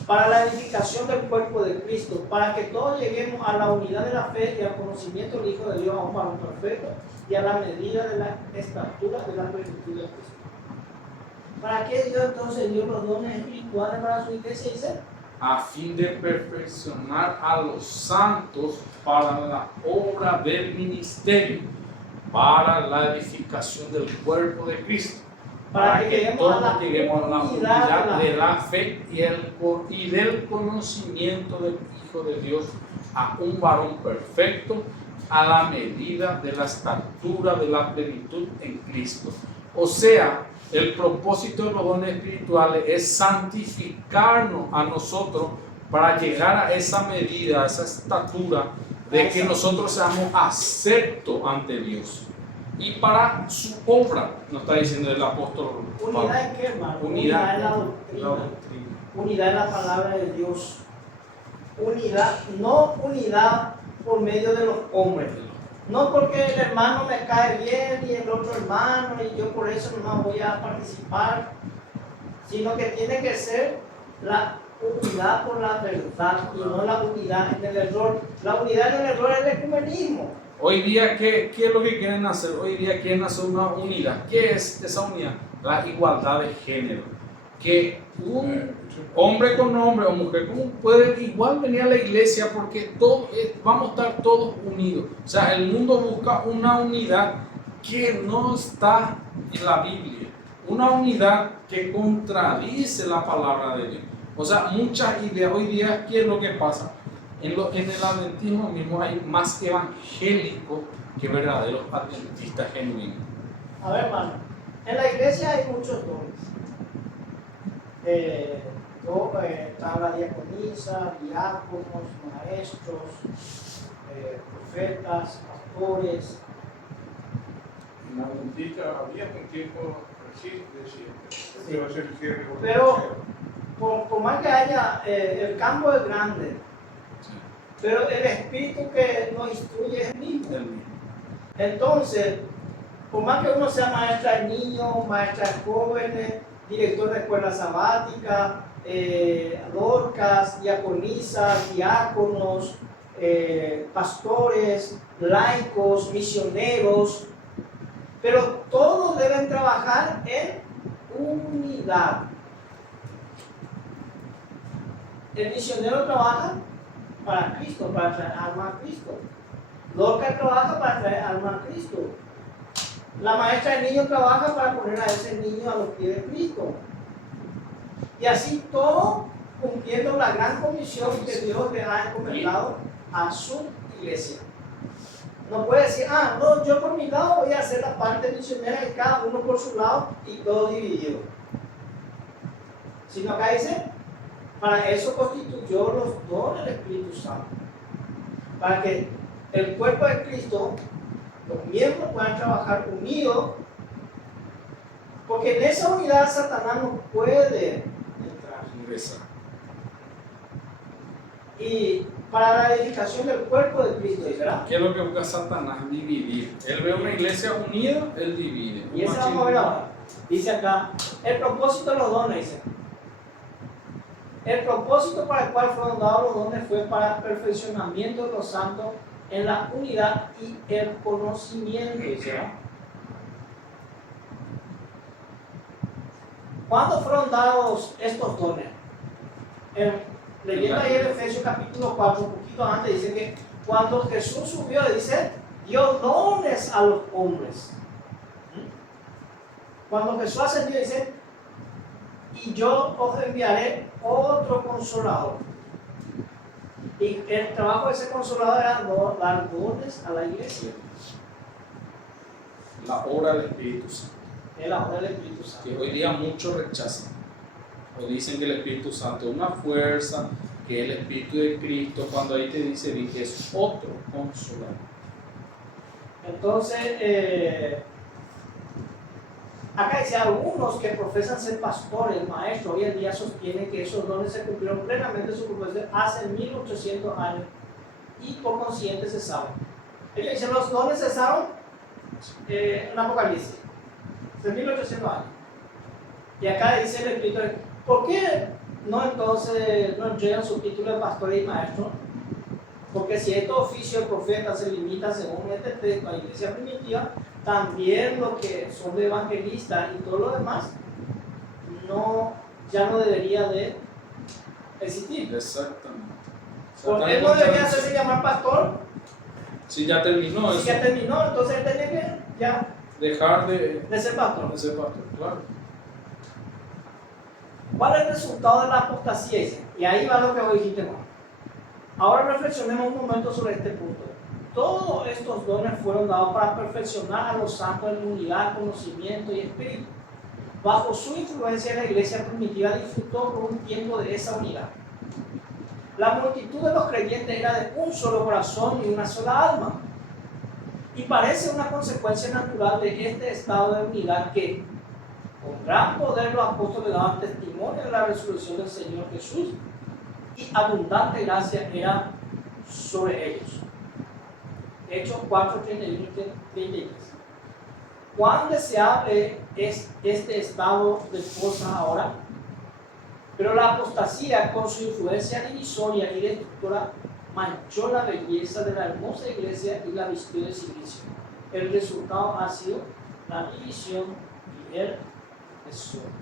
para la edificación del cuerpo de Cristo, para que todos lleguemos a la unidad de la fe y al conocimiento del Hijo de Dios, a un varón perfecto y a la medida de la estatura de la plenitud de Cristo. ¿Para qué Dios entonces dio los dones espirituales para su iglesia? Dice, a fin de perfeccionar a los santos para la obra del ministerio, para la edificación del cuerpo de Cristo, para que todos lleguemos a la unidad de la fe y del conocimiento del Hijo de Dios, a un varón perfecto, a la medida de la estatura de la plenitud en Cristo. O sea, el propósito de los dones espirituales es santificarnos a nosotros para llegar a esa medida, a esa estatura de que nosotros seamos aceptos ante Dios. Y para su obra, nos está diciendo el apóstol Pablo. ¿Unidad en qué, hermano? Unidad en la doctrina. Unidad en la palabra de Dios. Unidad, no unidad por medio de los hombres. No porque el hermano me cae bien y el otro hermano y yo por eso no voy a participar, sino que tiene que ser la unidad por la verdad y no la unidad en el error. La unidad en el error es el ecumenismo. Hoy día, ¿qué es lo que quieren hacer? Hoy día quieren hacer una unidad. ¿Qué es esa unidad? La igualdad de género. Que un hombre con hombre o mujer con mujer puede igual venir a la iglesia porque vamos a estar todos unidos. O sea, el mundo busca una unidad que no está en la Biblia. Una unidad que contradice la palabra de Dios. O sea, muchas ideas. Hoy día, ¿qué es lo que pasa? En el adventismo mismo hay más evangélicos que verdaderos adventistas genuinos. A ver, hermano, en la iglesia hay muchos dones. Está la diaconisa, diáconos, maestros, profetas, pastores. En la adventista había un tiempo así, decía, va a ser el cierre. Pero por más que haya, el campo es grande, pero el espíritu que nos instruye es el mismo. Entonces, por más que uno sea maestra de niños, maestra de jóvenes, director de escuela sabática, dorcas, diaconisas, diáconos, pastores, laicos, misioneros, pero todos deben trabajar en unidad. El misionero trabaja para Cristo, para traer alma a Cristo. Dorcas trabaja para traer alma a Cristo. La maestra del niño trabaja para poner a ese niño a los pies de Cristo. Y así todo cumpliendo la gran comisión que Dios le ha encomendado a su iglesia. No puede decir, no, yo por mi lado voy a hacer la parte misionera y cada uno por su lado y todo dividido. Sino acá dice, para eso constituyó los dones del Espíritu Santo. para que el cuerpo de Cristo, los miembros puedan trabajar unidos, porque en esa unidad Satanás no puede entrar. Ingresar. Y para la edificación del cuerpo de Cristo, ¿verdad? ¿Qué es lo que busca Satanás? Dividir. Él ve una iglesia unida, él divide. Y eso vamos a ver ahora. Dice acá, el propósito de los dones, dice. El propósito para el cual fueron dados los dones fue para el perfeccionamiento de los santos en la unidad y el conocimiento, dice, ¿verdad? ¿Cuándo fueron dados estos dones? Leyendo ahí en Efesios capítulo 4, un poquito antes, dice que cuando Jesús subió, dice, dio dones a los hombres. Cuando Jesús ascendió, dice, y yo os enviaré otro consolador. Y el trabajo de ese consolador era dar dones a la iglesia. La obra del Espíritu Santo. Es la obra del Espíritu Santo. Que hoy día muchos rechazan. O dicen que el Espíritu Santo es una fuerza, que es el Espíritu de Cristo, cuando ahí te dice que es otro consolador. Entonces, acá dice, algunos que profesan ser pastores, maestros, hoy en día sostienen que esos dones se cumplieron plenamente su propósito hace 1800 años y por consiguiente cesaron. Ellos dicen, los dones cesaron en Apocalipsis, hace 1800 años. Y acá dice el Espíritu, ¿por qué no entonces no entregan su título de pastor y maestro? Porque si este oficio de profeta se limita según este texto a la iglesia primitiva, también lo que son de evangelistas y todo lo demás ya no debería de existir. Exactamente. ¿Por qué no debería hacerse llamar pastor? Si ya terminó Si eso. ya terminó, entonces él tenía que ya Dejar de ser pastor. ser pastor, claro. ¿Cuál es el resultado de la apostasía? Y ahí va lo que vos dijiste, Juan. Ahora reflexionemos un momento sobre este punto. Todos estos dones fueron dados para perfeccionar a los santos en unidad, conocimiento y espíritu. Bajo su influencia, la iglesia primitiva disfrutó por un tiempo de esa unidad. La multitud de los creyentes era de un solo corazón y una sola alma. Y parece una consecuencia natural de este estado de unidad que, con gran poder, los apóstoles daban testimonio de la resurrección del Señor Jesús y abundante gracia era sobre ellos. Hechos 4, 31 y 33. ¿Cuán deseable es este estado de cosas ahora? Pero la apostasía, con su influencia divisoria y destructora, manchó la belleza de la hermosa iglesia y la vistió de silicio. El resultado ha sido la división y el desorden.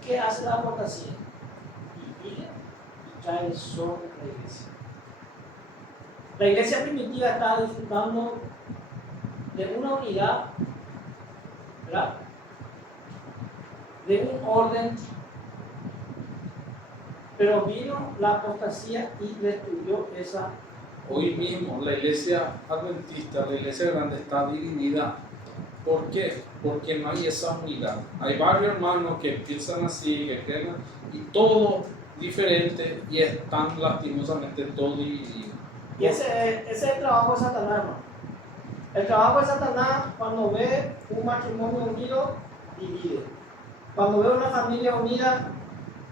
¿Qué hace la apostasía? Divide y trae desorden a la iglesia. La iglesia primitiva estaba disfrutando de una unidad, ¿verdad? De un orden, pero vino la apostasía y destruyó esa. Hoy mismo la iglesia adventista, la iglesia grande está dividida. ¿Por qué? Porque no hay esa unidad. Hay varios hermanos que piensan así, que creen, y todo diferente y están lastimosamente todo dividido. Y ese es el trabajo de Satanás, hermano. El trabajo de Satanás, cuando ve un matrimonio unido, divide. Cuando ve una familia unida,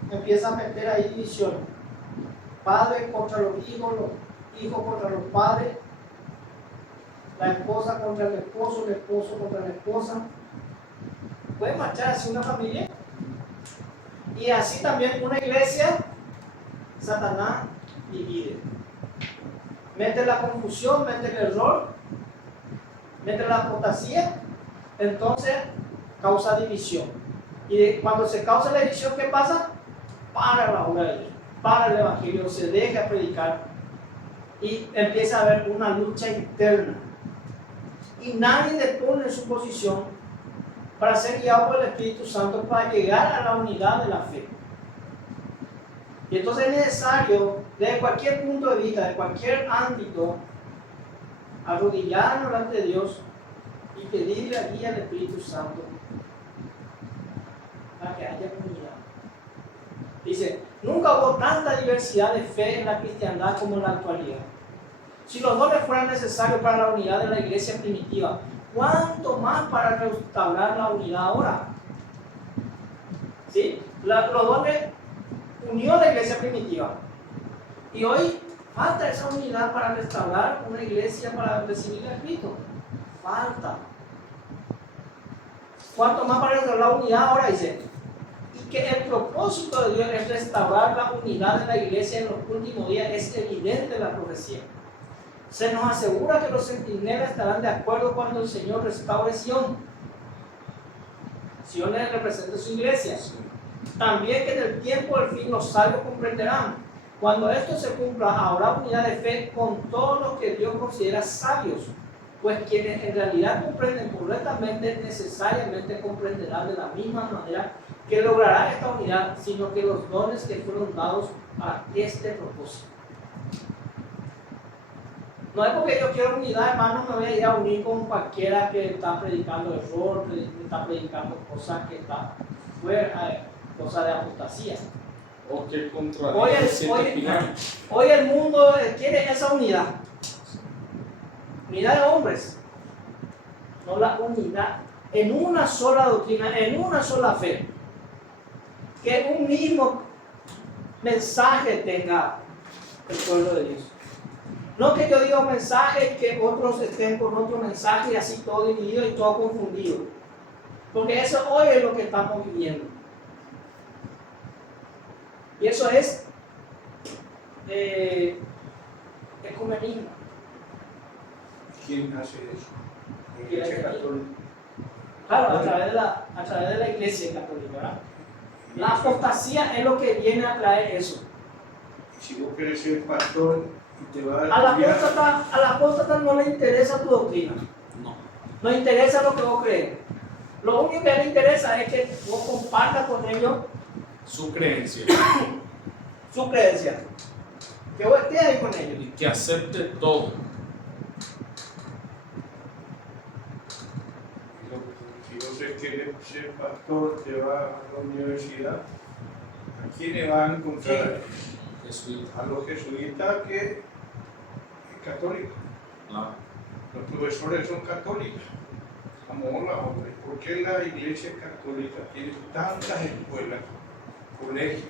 empieza a meter ahí división. Padres contra los hijos contra los padres, la esposa contra el esposo contra la esposa. Puede marchar así una familia. Y así también una iglesia, Satanás divide. Mete la confusión, mete el error, mete la apostasía, entonces causa división. Y cuando se causa la división, ¿qué pasa? Para la obra de Dios, para el evangelio, se deja predicar y empieza a haber una lucha interna. Y nadie le pone en su posición para ser guiado por el Espíritu Santo para llegar a la unidad de la fe. Y entonces es necesario, desde cualquier punto de vista, de cualquier ámbito, arrodillarnos delante de Dios y pedirle la guía del Espíritu Santo para que haya unidad. Dice, nunca hubo tanta diversidad de fe en la cristiandad como en la actualidad. Si los dones fueran necesarios para la unidad de la iglesia primitiva, ¿cuánto más para restaurar la unidad ahora? ¿Sí? Los dones unió la iglesia primitiva. Y hoy falta esa unidad para restaurar una iglesia para recibir a Cristo. Falta. ¿Cuánto más para restaurar la unidad ahora? Dice. Y que el propósito de Dios es restaurar la unidad de la iglesia en los últimos días es evidente en la profecía. Se nos asegura que los centinelas estarán de acuerdo cuando el Señor restaure Sion. Sion representa su iglesia. También que en el tiempo del fin los sabios comprenderán. Cuando esto se cumpla, habrá unidad de fe con todos los que Dios considera sabios, pues quienes en realidad comprenden correctamente necesariamente comprenderán de la misma manera que lograrán esta unidad, sino que los dones que fueron dados para este propósito. No es porque yo quiero unidad, hermano, me voy a ir a unir con cualquiera que está predicando error, que está predicando cosas que están fuera, cosas de apostasía. O que contradice Hoy el mundo quiere esa unidad. Unidad de hombres. No la unidad en una sola doctrina, en una sola fe. Que un mismo mensaje tenga el pueblo de Dios. No que yo diga un mensaje y que otros estén con otro mensaje y así todo dividido y todo confundido. Porque eso hoy es lo que estamos viviendo. Y eso es ecumenismo. ¿Quién hace eso? La Iglesia Católica. Claro, a través de la Iglesia Católica, ¿verdad? La apostasía es lo que viene a traer eso. Y si vos querés ser pastor y te va a Al apóstata no le interesa tu doctrina. No le interesa lo que vos crees. Lo único que le interesa es que vos compartas con ellos su creencia. Su creencia. Que vos estés ahí con ellos. Y que acepte todo. Si vos querés ser pastor, te va a la universidad, ¿a quién le va a encontrar? Jesuita. A los jesuitas que es católico. Claro. Los profesores son católicos. Hola, hombre, ¿por qué la iglesia católica tiene tantas escuelas, colegios,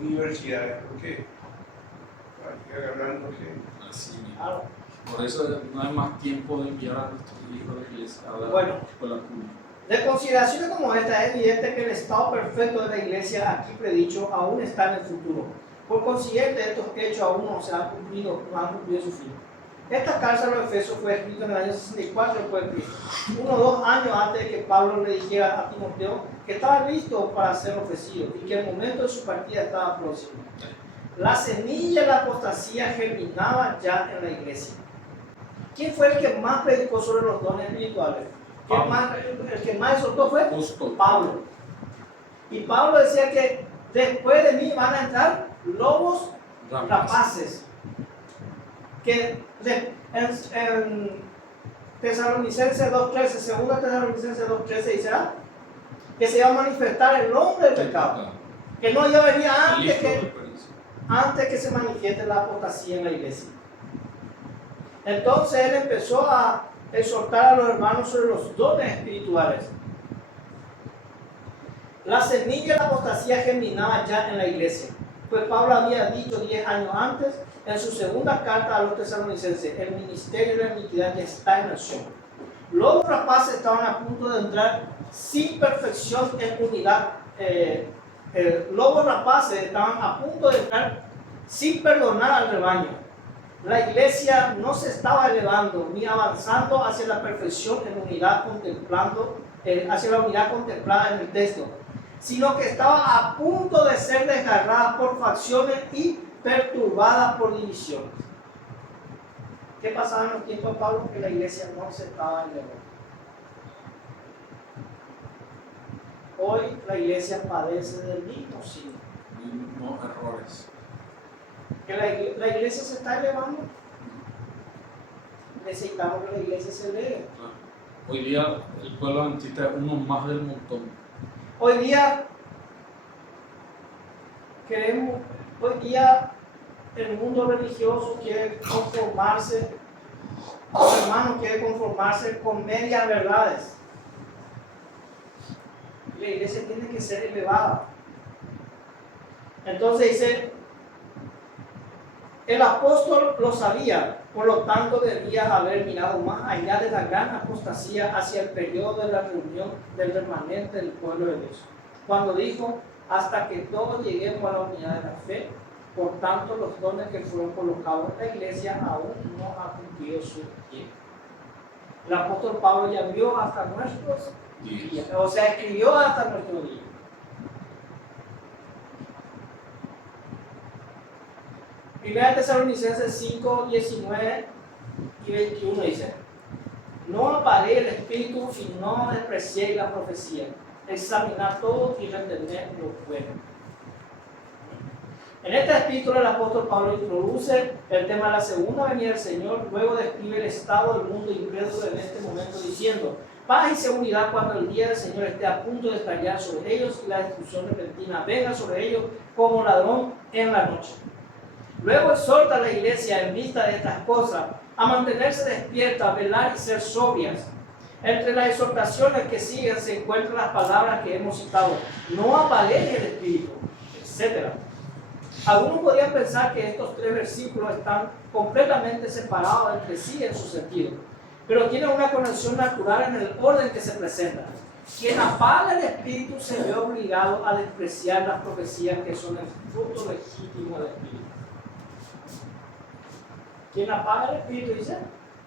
universidades? ¿Por qué? Para ir agarrándose. Así mismo. Claro. Por eso no hay más tiempo de enviar a nuestros hijos a la iglesia, a la Bueno. escuela pública. De consideraciones como esta, es evidente que el estado perfecto de la iglesia aquí predicho aún está en el futuro. Por consiguiente, estos hechos aún no se han cumplido su fin. Esta carta a los Efesios fue escrita en el año 64 después de Cristo, 1 o 2 años antes de que Pablo le dijera a Timoteo que estaba listo para ser ofrecido y que el momento de su partida estaba próximo. La semilla de la apostasía germinaba ya en la iglesia. ¿Quién fue el que más predicó sobre los dones espirituales? El que más exhortó fue Pablo. Y Pablo decía que después de mí van a entrar lobos rapaces. Que en Tesalonicenses 2.13, segunda Tesalonicenses 2.13 dice que se iba a manifestar el hombre del pecado. Que no iba a venir antes que se manifieste la apostasía en la iglesia. Entonces él empezó a exhortar a los hermanos sobre los dones espirituales. La semilla de la apostasía germinaba ya en la iglesia, pues Pablo había dicho 10 años antes en su segunda carta a los tesalonicenses: el ministerio de la iniquidad ya está en acción. Los rapaces estaban a punto de entrar sin perfección en unidad. Lobos rapaces estaban a punto de entrar sin perdonar al rebaño. La iglesia no se estaba elevando ni avanzando hacia la perfección en unidad hacia la unidad contemplada en el texto, sino que estaba a punto de ser desgarrada por facciones y perturbada por divisiones. ¿Qué pasaba en los tiempos de Pablo? Que la iglesia no se estaba elevando. Hoy la iglesia padece del mismo signo. Mismos errores. Que la iglesia se está elevando. Necesitamos que la iglesia se eleve. Hoy día el pueblo adventista es uno más del montón. Hoy día el mundo religioso quiere conformarse, los hermanos quieren conformarse con medias verdades. La iglesia tiene que ser elevada. Entonces dice, el apóstol lo sabía, por lo tanto debía haber mirado más allá de la gran apostasía hacia el periodo de la reunión del remanente del pueblo de Dios. Cuando dijo, hasta que todos lleguemos a la unidad de la fe, por tanto los dones que fueron colocados en la iglesia aún no han cumplido su tiempo. El apóstol Pablo ya vio hasta nuestros días, o sea, escribió hasta nuestro día. Primera Tesalonicenses 5, 19 y 21 dice: no apaguéis el espíritu y no despreciéis la profecía. Examinad todo y retened lo bueno. En este capítulo el apóstol Pablo introduce el tema de la segunda venida del Señor, luego describe el estado del mundo incrédulo en este momento diciendo: paz y seguridad cuando el día del Señor esté a punto de estallar sobre ellos y la destrucción repentina venga sobre ellos como ladrón en la noche. Luego exhorta a la iglesia en vista de estas cosas a mantenerse despierta, a velar y ser sobrias. Entre las exhortaciones que siguen se encuentran las palabras que hemos citado: no apaguéis el espíritu, etc. Algunos podrían pensar que estos tres versículos están completamente separados entre sí en su sentido, pero tienen una conexión natural en el orden que se presenta. Quien apaga el espíritu se ve obligado a despreciar las profecías que son el fruto legítimo del espíritu. Quien apaga el espíritu, dice,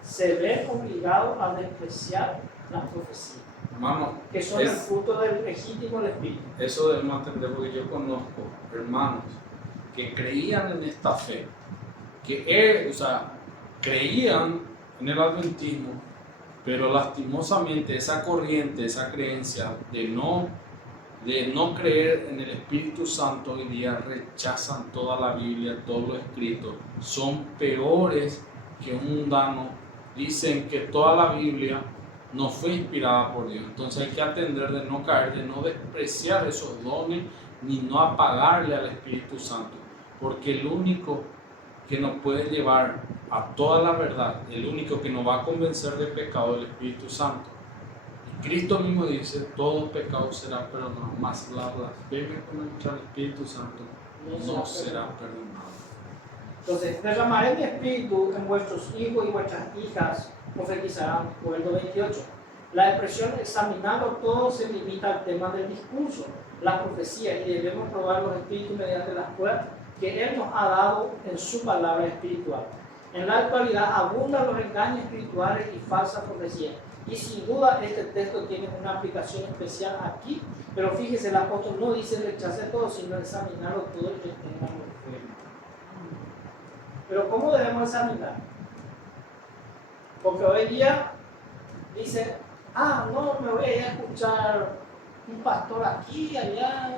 se ve obligado a despreciar las profecías, Hermano, que son el fruto del legítimo del espíritu. eso debemos entender, porque yo conozco hermanos que creían en esta fe, que creían en el adventismo, pero lastimosamente esa corriente, esa creencia de no creer en el Espíritu Santo hoy día rechazan toda la Biblia, todo lo escrito, son peores que un mundano, dicen que toda la Biblia no fue inspirada por Dios. Entonces hay que atender de no caer, de no despreciar esos dones, ni no apagarle al Espíritu Santo, porque el único que nos puede llevar a toda la verdad, el único que nos va a convencer de pecado es el Espíritu Santo. Y Cristo mismo dice: todo pecado será perdonado, mas la blasfemia contra el Espíritu Santo no será perdonado. Entonces, derramaré mi espíritu en vuestros hijos y vuestras hijas, profetizarán. Verso 28. La expresión examinando todo se limita al tema del discurso, la profecía, y debemos probar los espíritus mediante las pruebas que Él nos ha dado en su palabra espiritual. En la actualidad abundan los engaños espirituales y falsas profecías, y sin duda este texto tiene una aplicación especial aquí, pero fíjese, el apóstol no dice rechace todo, sino examinarlo todo y que tengamos fe. Pero ¿cómo debemos examinar? Porque hoy día dice: no, me voy a ir a escuchar un pastor aquí y allá,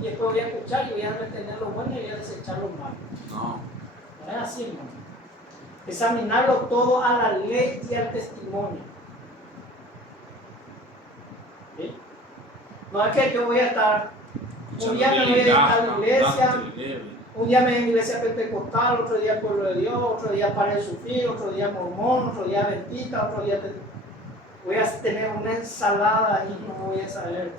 y después voy a escuchar y voy a retener lo bueno y voy a desechar lo malo. No es así, hermano. Examinarlo todo a la ley y al testimonio. ¿Sí? No es que yo voy a estar, un día me voy a ir a la iglesia, un día me voy a la iglesia pentecostal, otro día pueblo de Dios, otro día para el sufrir, otro día mormón, otro día adventista, otro día voy a tener una ensalada y no voy a saber,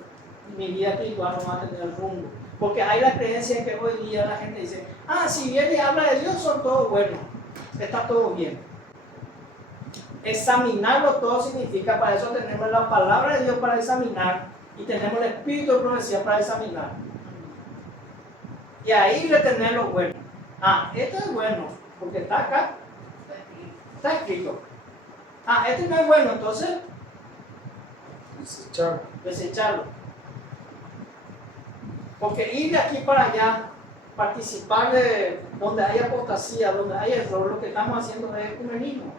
mi vida espiritual no va a tener rumbo. Porque hay la creencia que hoy día la gente dice: si viene y habla de Dios, son todos buenos, está todo bien. Examinarlo todo significa, para eso tenemos la palabra de Dios para examinar y tenemos el espíritu de profecía para examinar. Y ahí retener lo bueno. Esto es bueno, porque está acá, está escrito. Este no es bueno, entonces desecharlo. Porque ir de aquí para allá, participar de donde hay apostasía, donde hay error, lo que estamos haciendo es ecumenismo.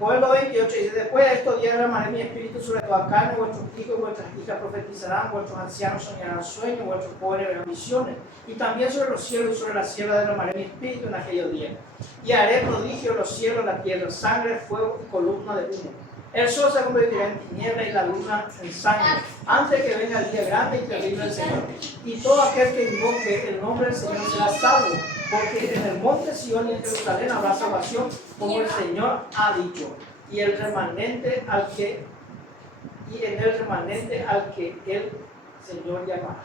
Joel 2:28 dice: después de estos días derramaré mi espíritu sobre toda carne, vuestros hijos y vuestras hijas profetizarán, vuestros ancianos soñarán sueños, vuestros jóvenes verán visiones, y también sobre los cielos y sobre la tierra derramaré mi espíritu en aquellos días. Y haré prodigio en los cielos y la tierra, sangre, fuego y columna de humo. El sol se convertirá en tiniebla y la luna en sangre, antes que venga el día grande y terrible del Señor. Y todo aquel que invoque el nombre del Señor será salvo, porque en el monte Sion y en Jerusalén habrá salvación, como el Señor ha dicho. Y en el remanente al que el Señor llamará.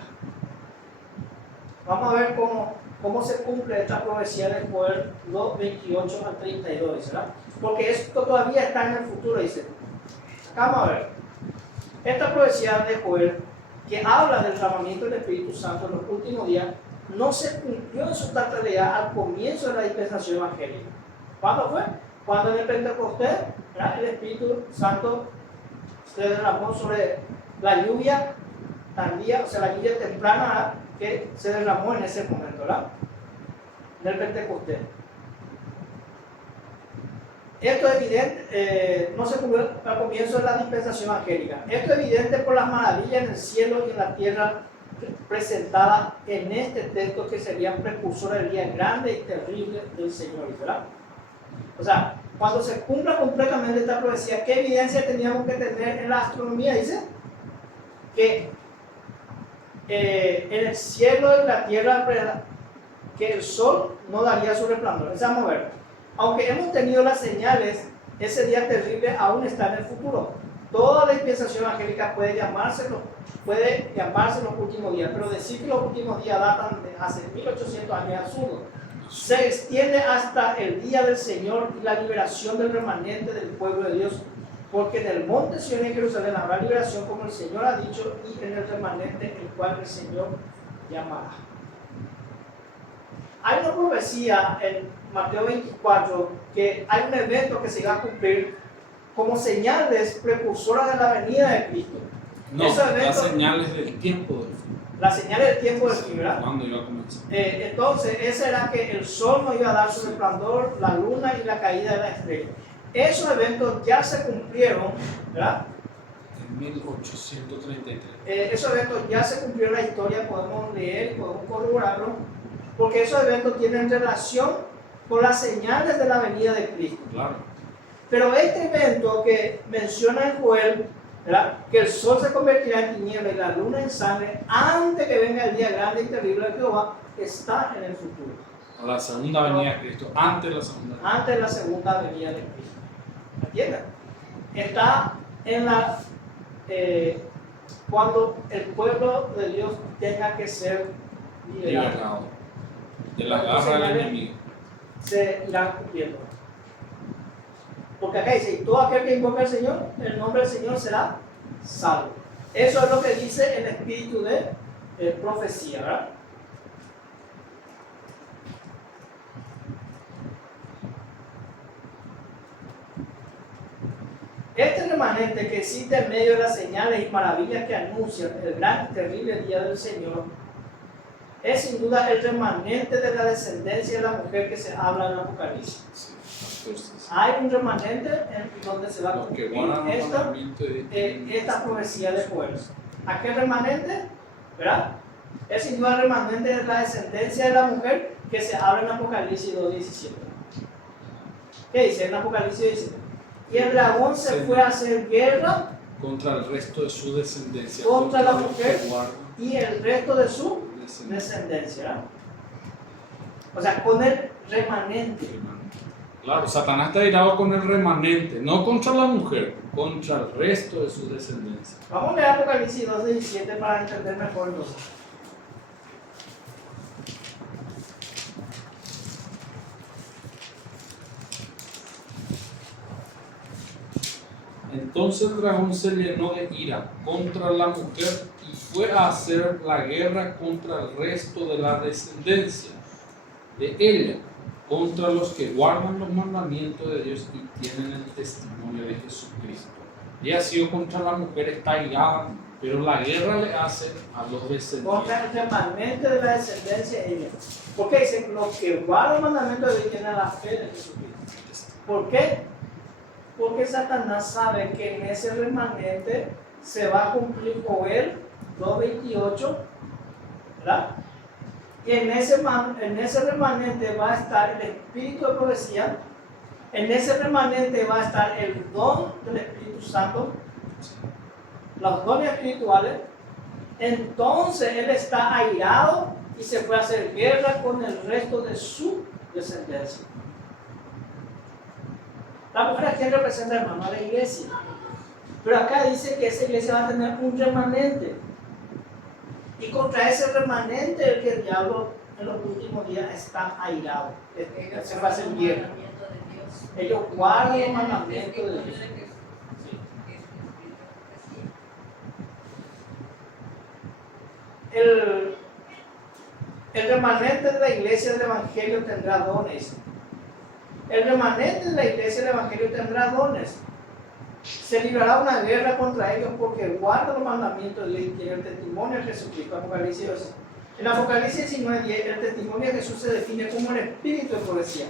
Vamos a ver cómo se cumple esta profecía de Joel 2, 28 al 32, ¿verdad? Porque esto todavía está en el futuro, dice. Acá vamos a ver. Esta profecía de Joel, que habla del derramamiento del Espíritu Santo en los últimos días, no se cumplió en su totalidad al comienzo de la dispensación evangélica. ¿Cuándo fue? Cuando en el Pentecostés, ¿verdad?, el Espíritu Santo se derramó sobre la lluvia tardía, o sea, la lluvia temprana, ¿verdad?, que se derramó en ese momento, ¿verdad?, en el Pentecostés. Esto es evidente, no se cumplió al comienzo de la dispensación evangélica. Esto es evidente por las maravillas en el cielo y en la tierra presentadas en este texto, que serían precursores del día grande y terrible del Señor, ¿verdad? O sea, cuando se cumpla completamente esta profecía, ¿qué evidencia teníamos que tener en la astronomía? Dice que en el cielo y la tierra, que el sol no daría su resplandor. Vamos a ver. Aunque hemos tenido las señales, ese día terrible aún está en el futuro. Toda la dispensación evangélica puede llamarse los últimos días, pero decir que los últimos días datan de hace 1800 años es absurdo. Se extiende hasta el día del Señor y la liberación del remanente del pueblo de Dios, porque en el monte Sion y en Jerusalén habrá liberación, como el Señor ha dicho, y en el remanente el cual el Señor llamará. Hay una profecía en Mateo 24 que hay un evento que se va a cumplir como señales precursoras de la venida de Cristo. No, las señales del tiempo del fin. Las señales del tiempo del fin, ¿verdad? ¿Cuándo iba a comenzar? Entonces, ese era que el sol no iba a dar su resplandor, la luna y la caída de la estrella. Esos eventos ya se cumplieron, ¿verdad? En 1833. Esos eventos ya se cumplieron en la historia, podemos leer y podemos corroborarlo, porque esos eventos tienen relación con las señales de la venida de Cristo. Claro. Pero este evento que menciona en Joel, ¿verdad?, que el sol se convertirá en tiniebla y la luna en sangre antes que venga el día grande y terrible de Jehová, está en el futuro. A la segunda venida de Cristo, antes de la segunda venida. Antes de la segunda venida de Cristo. ¿Entienden? Está en la cuando el pueblo de Dios tenga que ser liberado. De la garra del enemigo. Se irán cumpliendo. Porque acá dice, y todo aquel que invoque al Señor, el nombre del Señor será salvo. Eso es lo que dice el espíritu de profecía, ¿verdad? Este remanente que existe en medio de las señales y maravillas que anuncian el gran y terrible día del Señor es sin duda el remanente de la descendencia de la mujer que se habla en Apocalipsis. Hay un remanente en donde se va a cumplir esta profecía de Joel. ¿Aquel remanente? ¿Verdad? Es sin duda el remanente de la descendencia de la mujer que se habla en Apocalipsis 2:17. ¿Qué dice en Apocalipsis 17? Y el dragón se fue a hacer guerra contra el resto de su descendencia, contra la mujer y el resto de su descendencia, ¿verdad? O sea, con el remanente. Claro, Satanás está irado con el remanente, no contra la mujer, contra el resto de su descendencia. Vamos a leer Apocalipsis 2:17 para entender mejor los. Entonces el dragón se llenó de ira contra la mujer y fue a hacer la guerra contra el resto de la descendencia de ella, contra los que guardan los mandamientos de Dios y tienen el testimonio de Jesucristo. Y ha sido contra la mujer, está irada, pero la guerra le hace a los descendientes. Contra el remanente de la descendencia de ella. Porque dicen, los que guardan los mandamientos de Dios tienen la fe de Jesucristo. ¿Por qué? Porque Satanás sabe que en ese remanente se va a cumplir Joel 2:28, ¿verdad? Y en ese remanente va a estar el espíritu de profecía, En ese remanente va a estar el don del Espíritu Santo, los dones espirituales. Entonces él está airado y se puede hacer guerra con el resto de su descendencia. La mujer aquí representa, hermano, a la iglesia. Pero acá dice que esa iglesia va a tener un remanente. Y contra ese remanente el que el diablo en los últimos días está airado. Se va a hacer guerra. Ellos guardan los mandamientos de Dios. Sí. El remanente de la iglesia del Evangelio tendrá dones. El remanente de la iglesia del Evangelio tendrá dones. Se librará una guerra contra ellos porque guarda los mandamientos de Dios y tiene el testimonio de Jesucristo. Apocalipsis 12. En Apocalipsis 19:10 el testimonio de Jesús se define como el espíritu de profecía.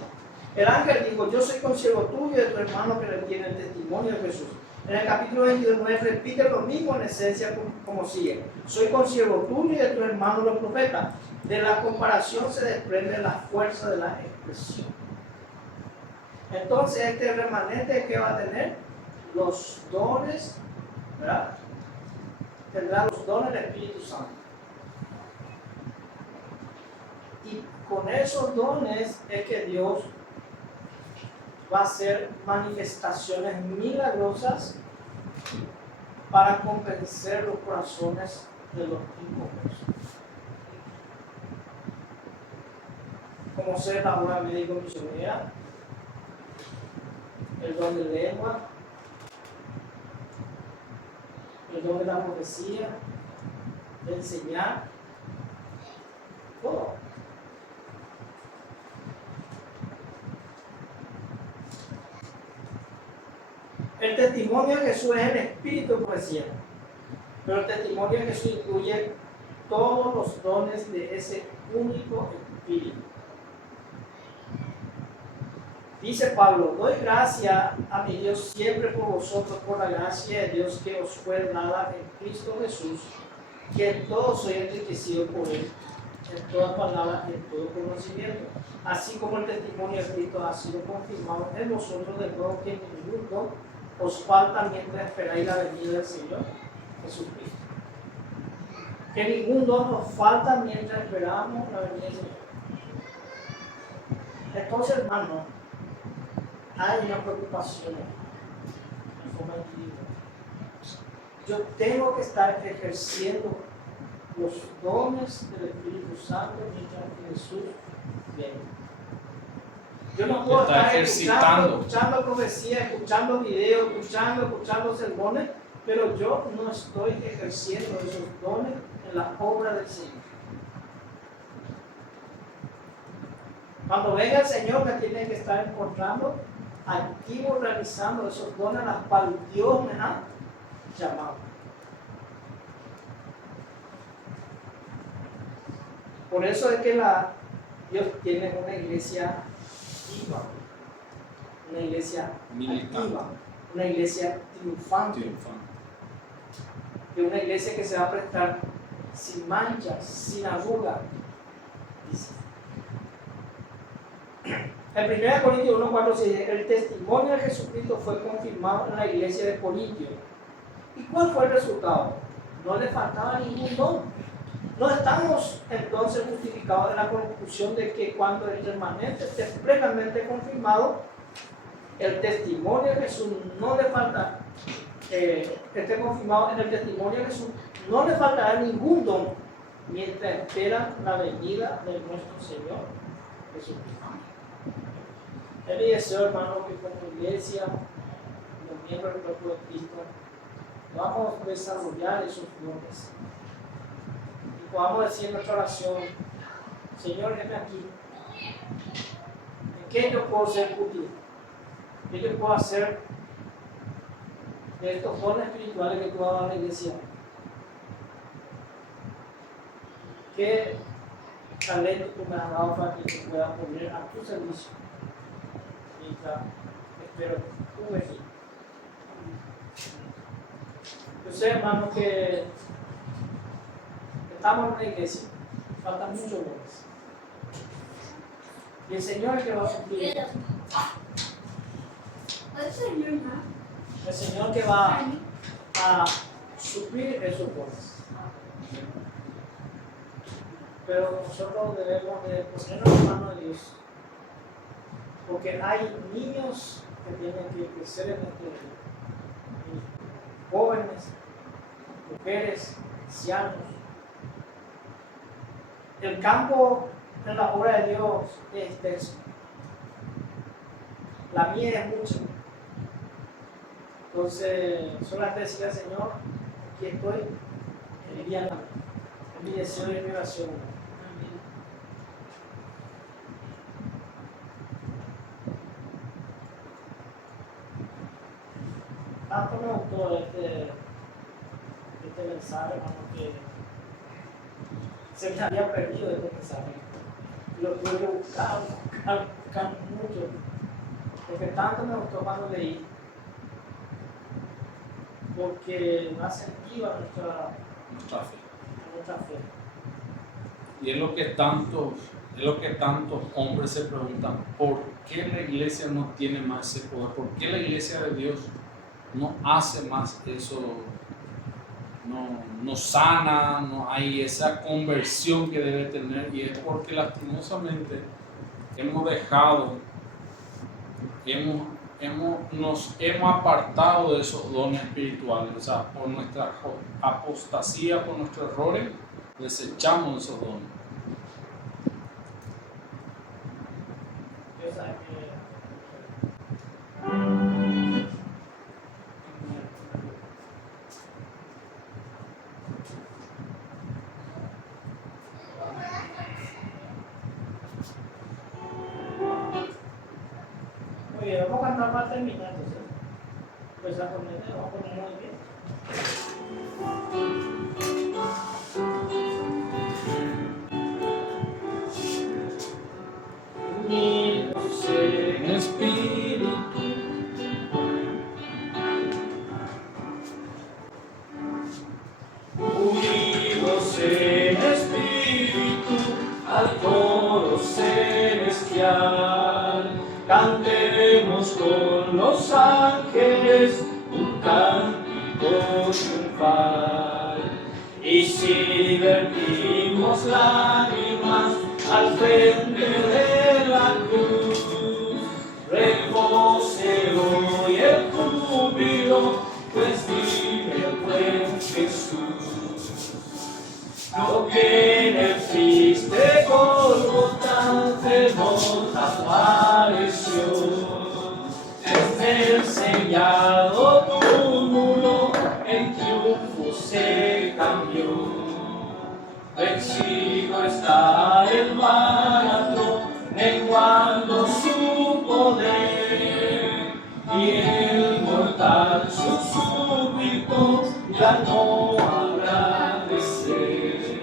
El ángel dijo: yo soy consiervo tuyo y de tu hermano que tiene el testimonio de Jesús. En el capítulo 29 repite lo mismo en esencia como sigue: soy consiervo tuyo y de tu hermano los profetas. De la comparación se desprende la fuerza de la expresión. Entonces este remanente que va a tener los dones, ¿verdad? Tendrá los dones del Espíritu Santo. Y con esos dones es que Dios va a hacer manifestaciones milagrosas para convencer los corazones de los inconversos. Como ser la obra médico-misionera, el don de lengua, el don de la profecía, de enseñar, todo. El testimonio de Jesús es el espíritu de profecía, pero el testimonio de Jesús incluye todos los dones de ese único espíritu. Dice Pablo: doy gracias a mi Dios siempre por vosotros, por la gracia de Dios que os fue dada en Cristo Jesús, que en todo soy enriquecido por él, en toda palabra y en todo conocimiento, así como el testimonio de Cristo ha sido confirmado en vosotros, de modo que ningún don os falta mientras esperáis la venida del Señor Jesucristo. Que ningún don nos falta mientras esperamos la venida del Señor. Entonces, hermano, hay una preocupación en forma individual. Yo tengo que estar ejerciendo los dones del Espíritu Santo mientras Jesús viene. Yo no puedo estar escuchando profecía, escuchando videos, escuchando sermones, pero yo no estoy ejerciendo esos dones en la obra del Señor. Cuando venga el Señor me tiene que estar encontrando activo realizando esos dones a los cuales Dios me ha llamado. Por eso es que Dios tiene una iglesia viva, una iglesia activa, una iglesia triunfante, de una iglesia que se va a prestar sin manchas, sin arrugas. En 1 Corintios 1:4 se dice: el testimonio de Jesucristo fue confirmado en la iglesia de Corintio. ¿Y cuál fue el resultado? No le faltaba ningún don. No estamos entonces justificados de la conclusión de que cuando el remanente esté plenamente confirmado, el testimonio de Jesús no le falta, esté confirmado en el testimonio de Jesús, no le faltará ningún don mientras esperan la venida de nuestro Señor Jesucristo. Es mi deseo, hermano, que como iglesia, como miembros del cuerpo de Cristo, vamos a desarrollar esos dones. Y podamos decir en nuestra oración: Señor, ven aquí. ¿En qué yo puedo ser útil? ¿Qué yo puedo hacer de estos dones espirituales que tú has dado a la iglesia? ¿Qué talento tú me has dado para que te pueda poner a tu servicio? Espero tú venir. Yo sé, hermano, que estamos en una iglesia, faltan muchos dones. Y el Señor es que va a cumplir. El Señor que va a suplir esos dones. Pero nosotros debemos de ponernos en manos de Dios. Porque hay niños que tienen que crecer en este mundo. Jóvenes, mujeres, ancianos. El campo en la obra de Dios es extenso. La mía es mucha. Entonces, solamente decía, Señor, aquí estoy, envíame. Es mi deseo y mi oración. Tanto me gustó este mensaje, hermano, que se me había perdido este mensaje. Lo tuve que buscar mucho. Porque tanto me gustó cuando leí. Porque da sentido a nuestra fe. Y es lo que tantos hombres se preguntan, ¿por qué la iglesia no tiene más ese poder? ¿Por qué la iglesia de Dios no hace más eso? No sana, no hay esa conversión que debe tener, y es porque lastimosamente hemos dejado, nos hemos apartado de esos dones espirituales. O sea, por nuestra apostasía, por nuestros errores, desechamos esos dones. Muy bien, vamos a cantar para terminar entonces. Pues vamos a poner muy bien. Unidos en espíritu, unidos en espíritu, al coro celestial, cantemos con los ángeles un cántico triunfal. Y si vertimos lágrimas al frente de la cruz, repose hoy el júbilo, pues vive el buen Jesús. Lo que en el triste Gólgota de nos apareció, desde el sellado túmulo en triunfo se cambió. Vencido está el báratro, menguando su poder, y el mortal sus súbditos ya no habrá de ser.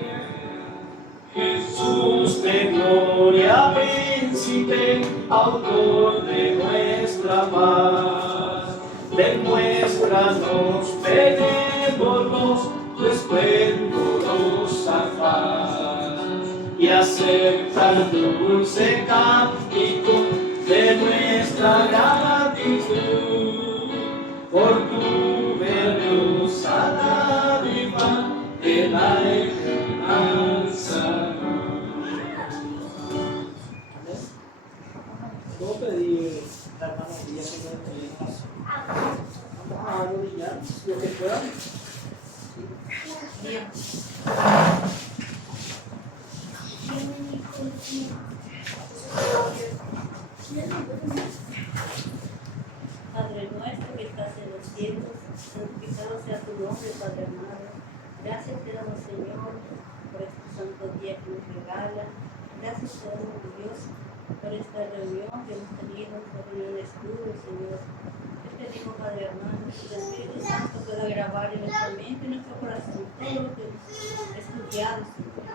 Jesús de gloria, príncipe, autor de nuestra paz, demuéstranos benévolos tu esplendorosa faz, y acepta el dulce cántico de nuestra gratitud por tu gloriosa dádiva de la eterna salud. Puedo pedir la hermana María que nos pedimos. Vamos a arrodillar lo que puedan. Padre nuestro que estás en los cielos, santificado sea tu nombre, Padre amado. Gracias te damos, Señor, por este santo día que nos regala. Gracias te damos, Dios, por esta reunión que hemos tenido, esta reunión de estudio, Señor. Te pedimos, Padre amado, que el Espíritu Santo pueda grabar en nuestra mente, en nuestro corazón, todo lo que hemos estudiado, Señor.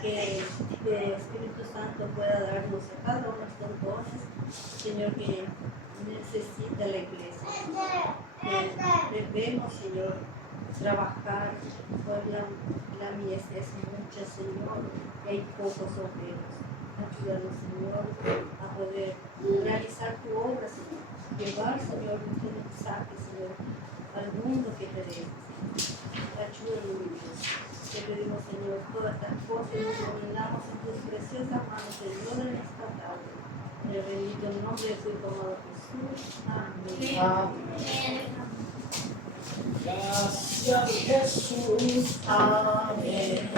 Que el Espíritu Santo pueda darnos a cada uno de estos dones, Señor, que necesita la iglesia. Debemos, Señor, trabajar, pues la mies es mucha, Señor, y hay pocos obreros. Ayúdanos, Señor, a poder realizar tu obra, Señor. llevar, Señor, este mensaje, Señor, al mundo que te deja, Señor. Ayúdanos, Dios. Te pedimos, Señor, todas estas cosas y nos encomendamos en tus preciosas manos, Señor, en esta tarde. En el bendito nombre de tu Hijo amado Jesús. Amén. Amén. Gracias, Jesús. Amén.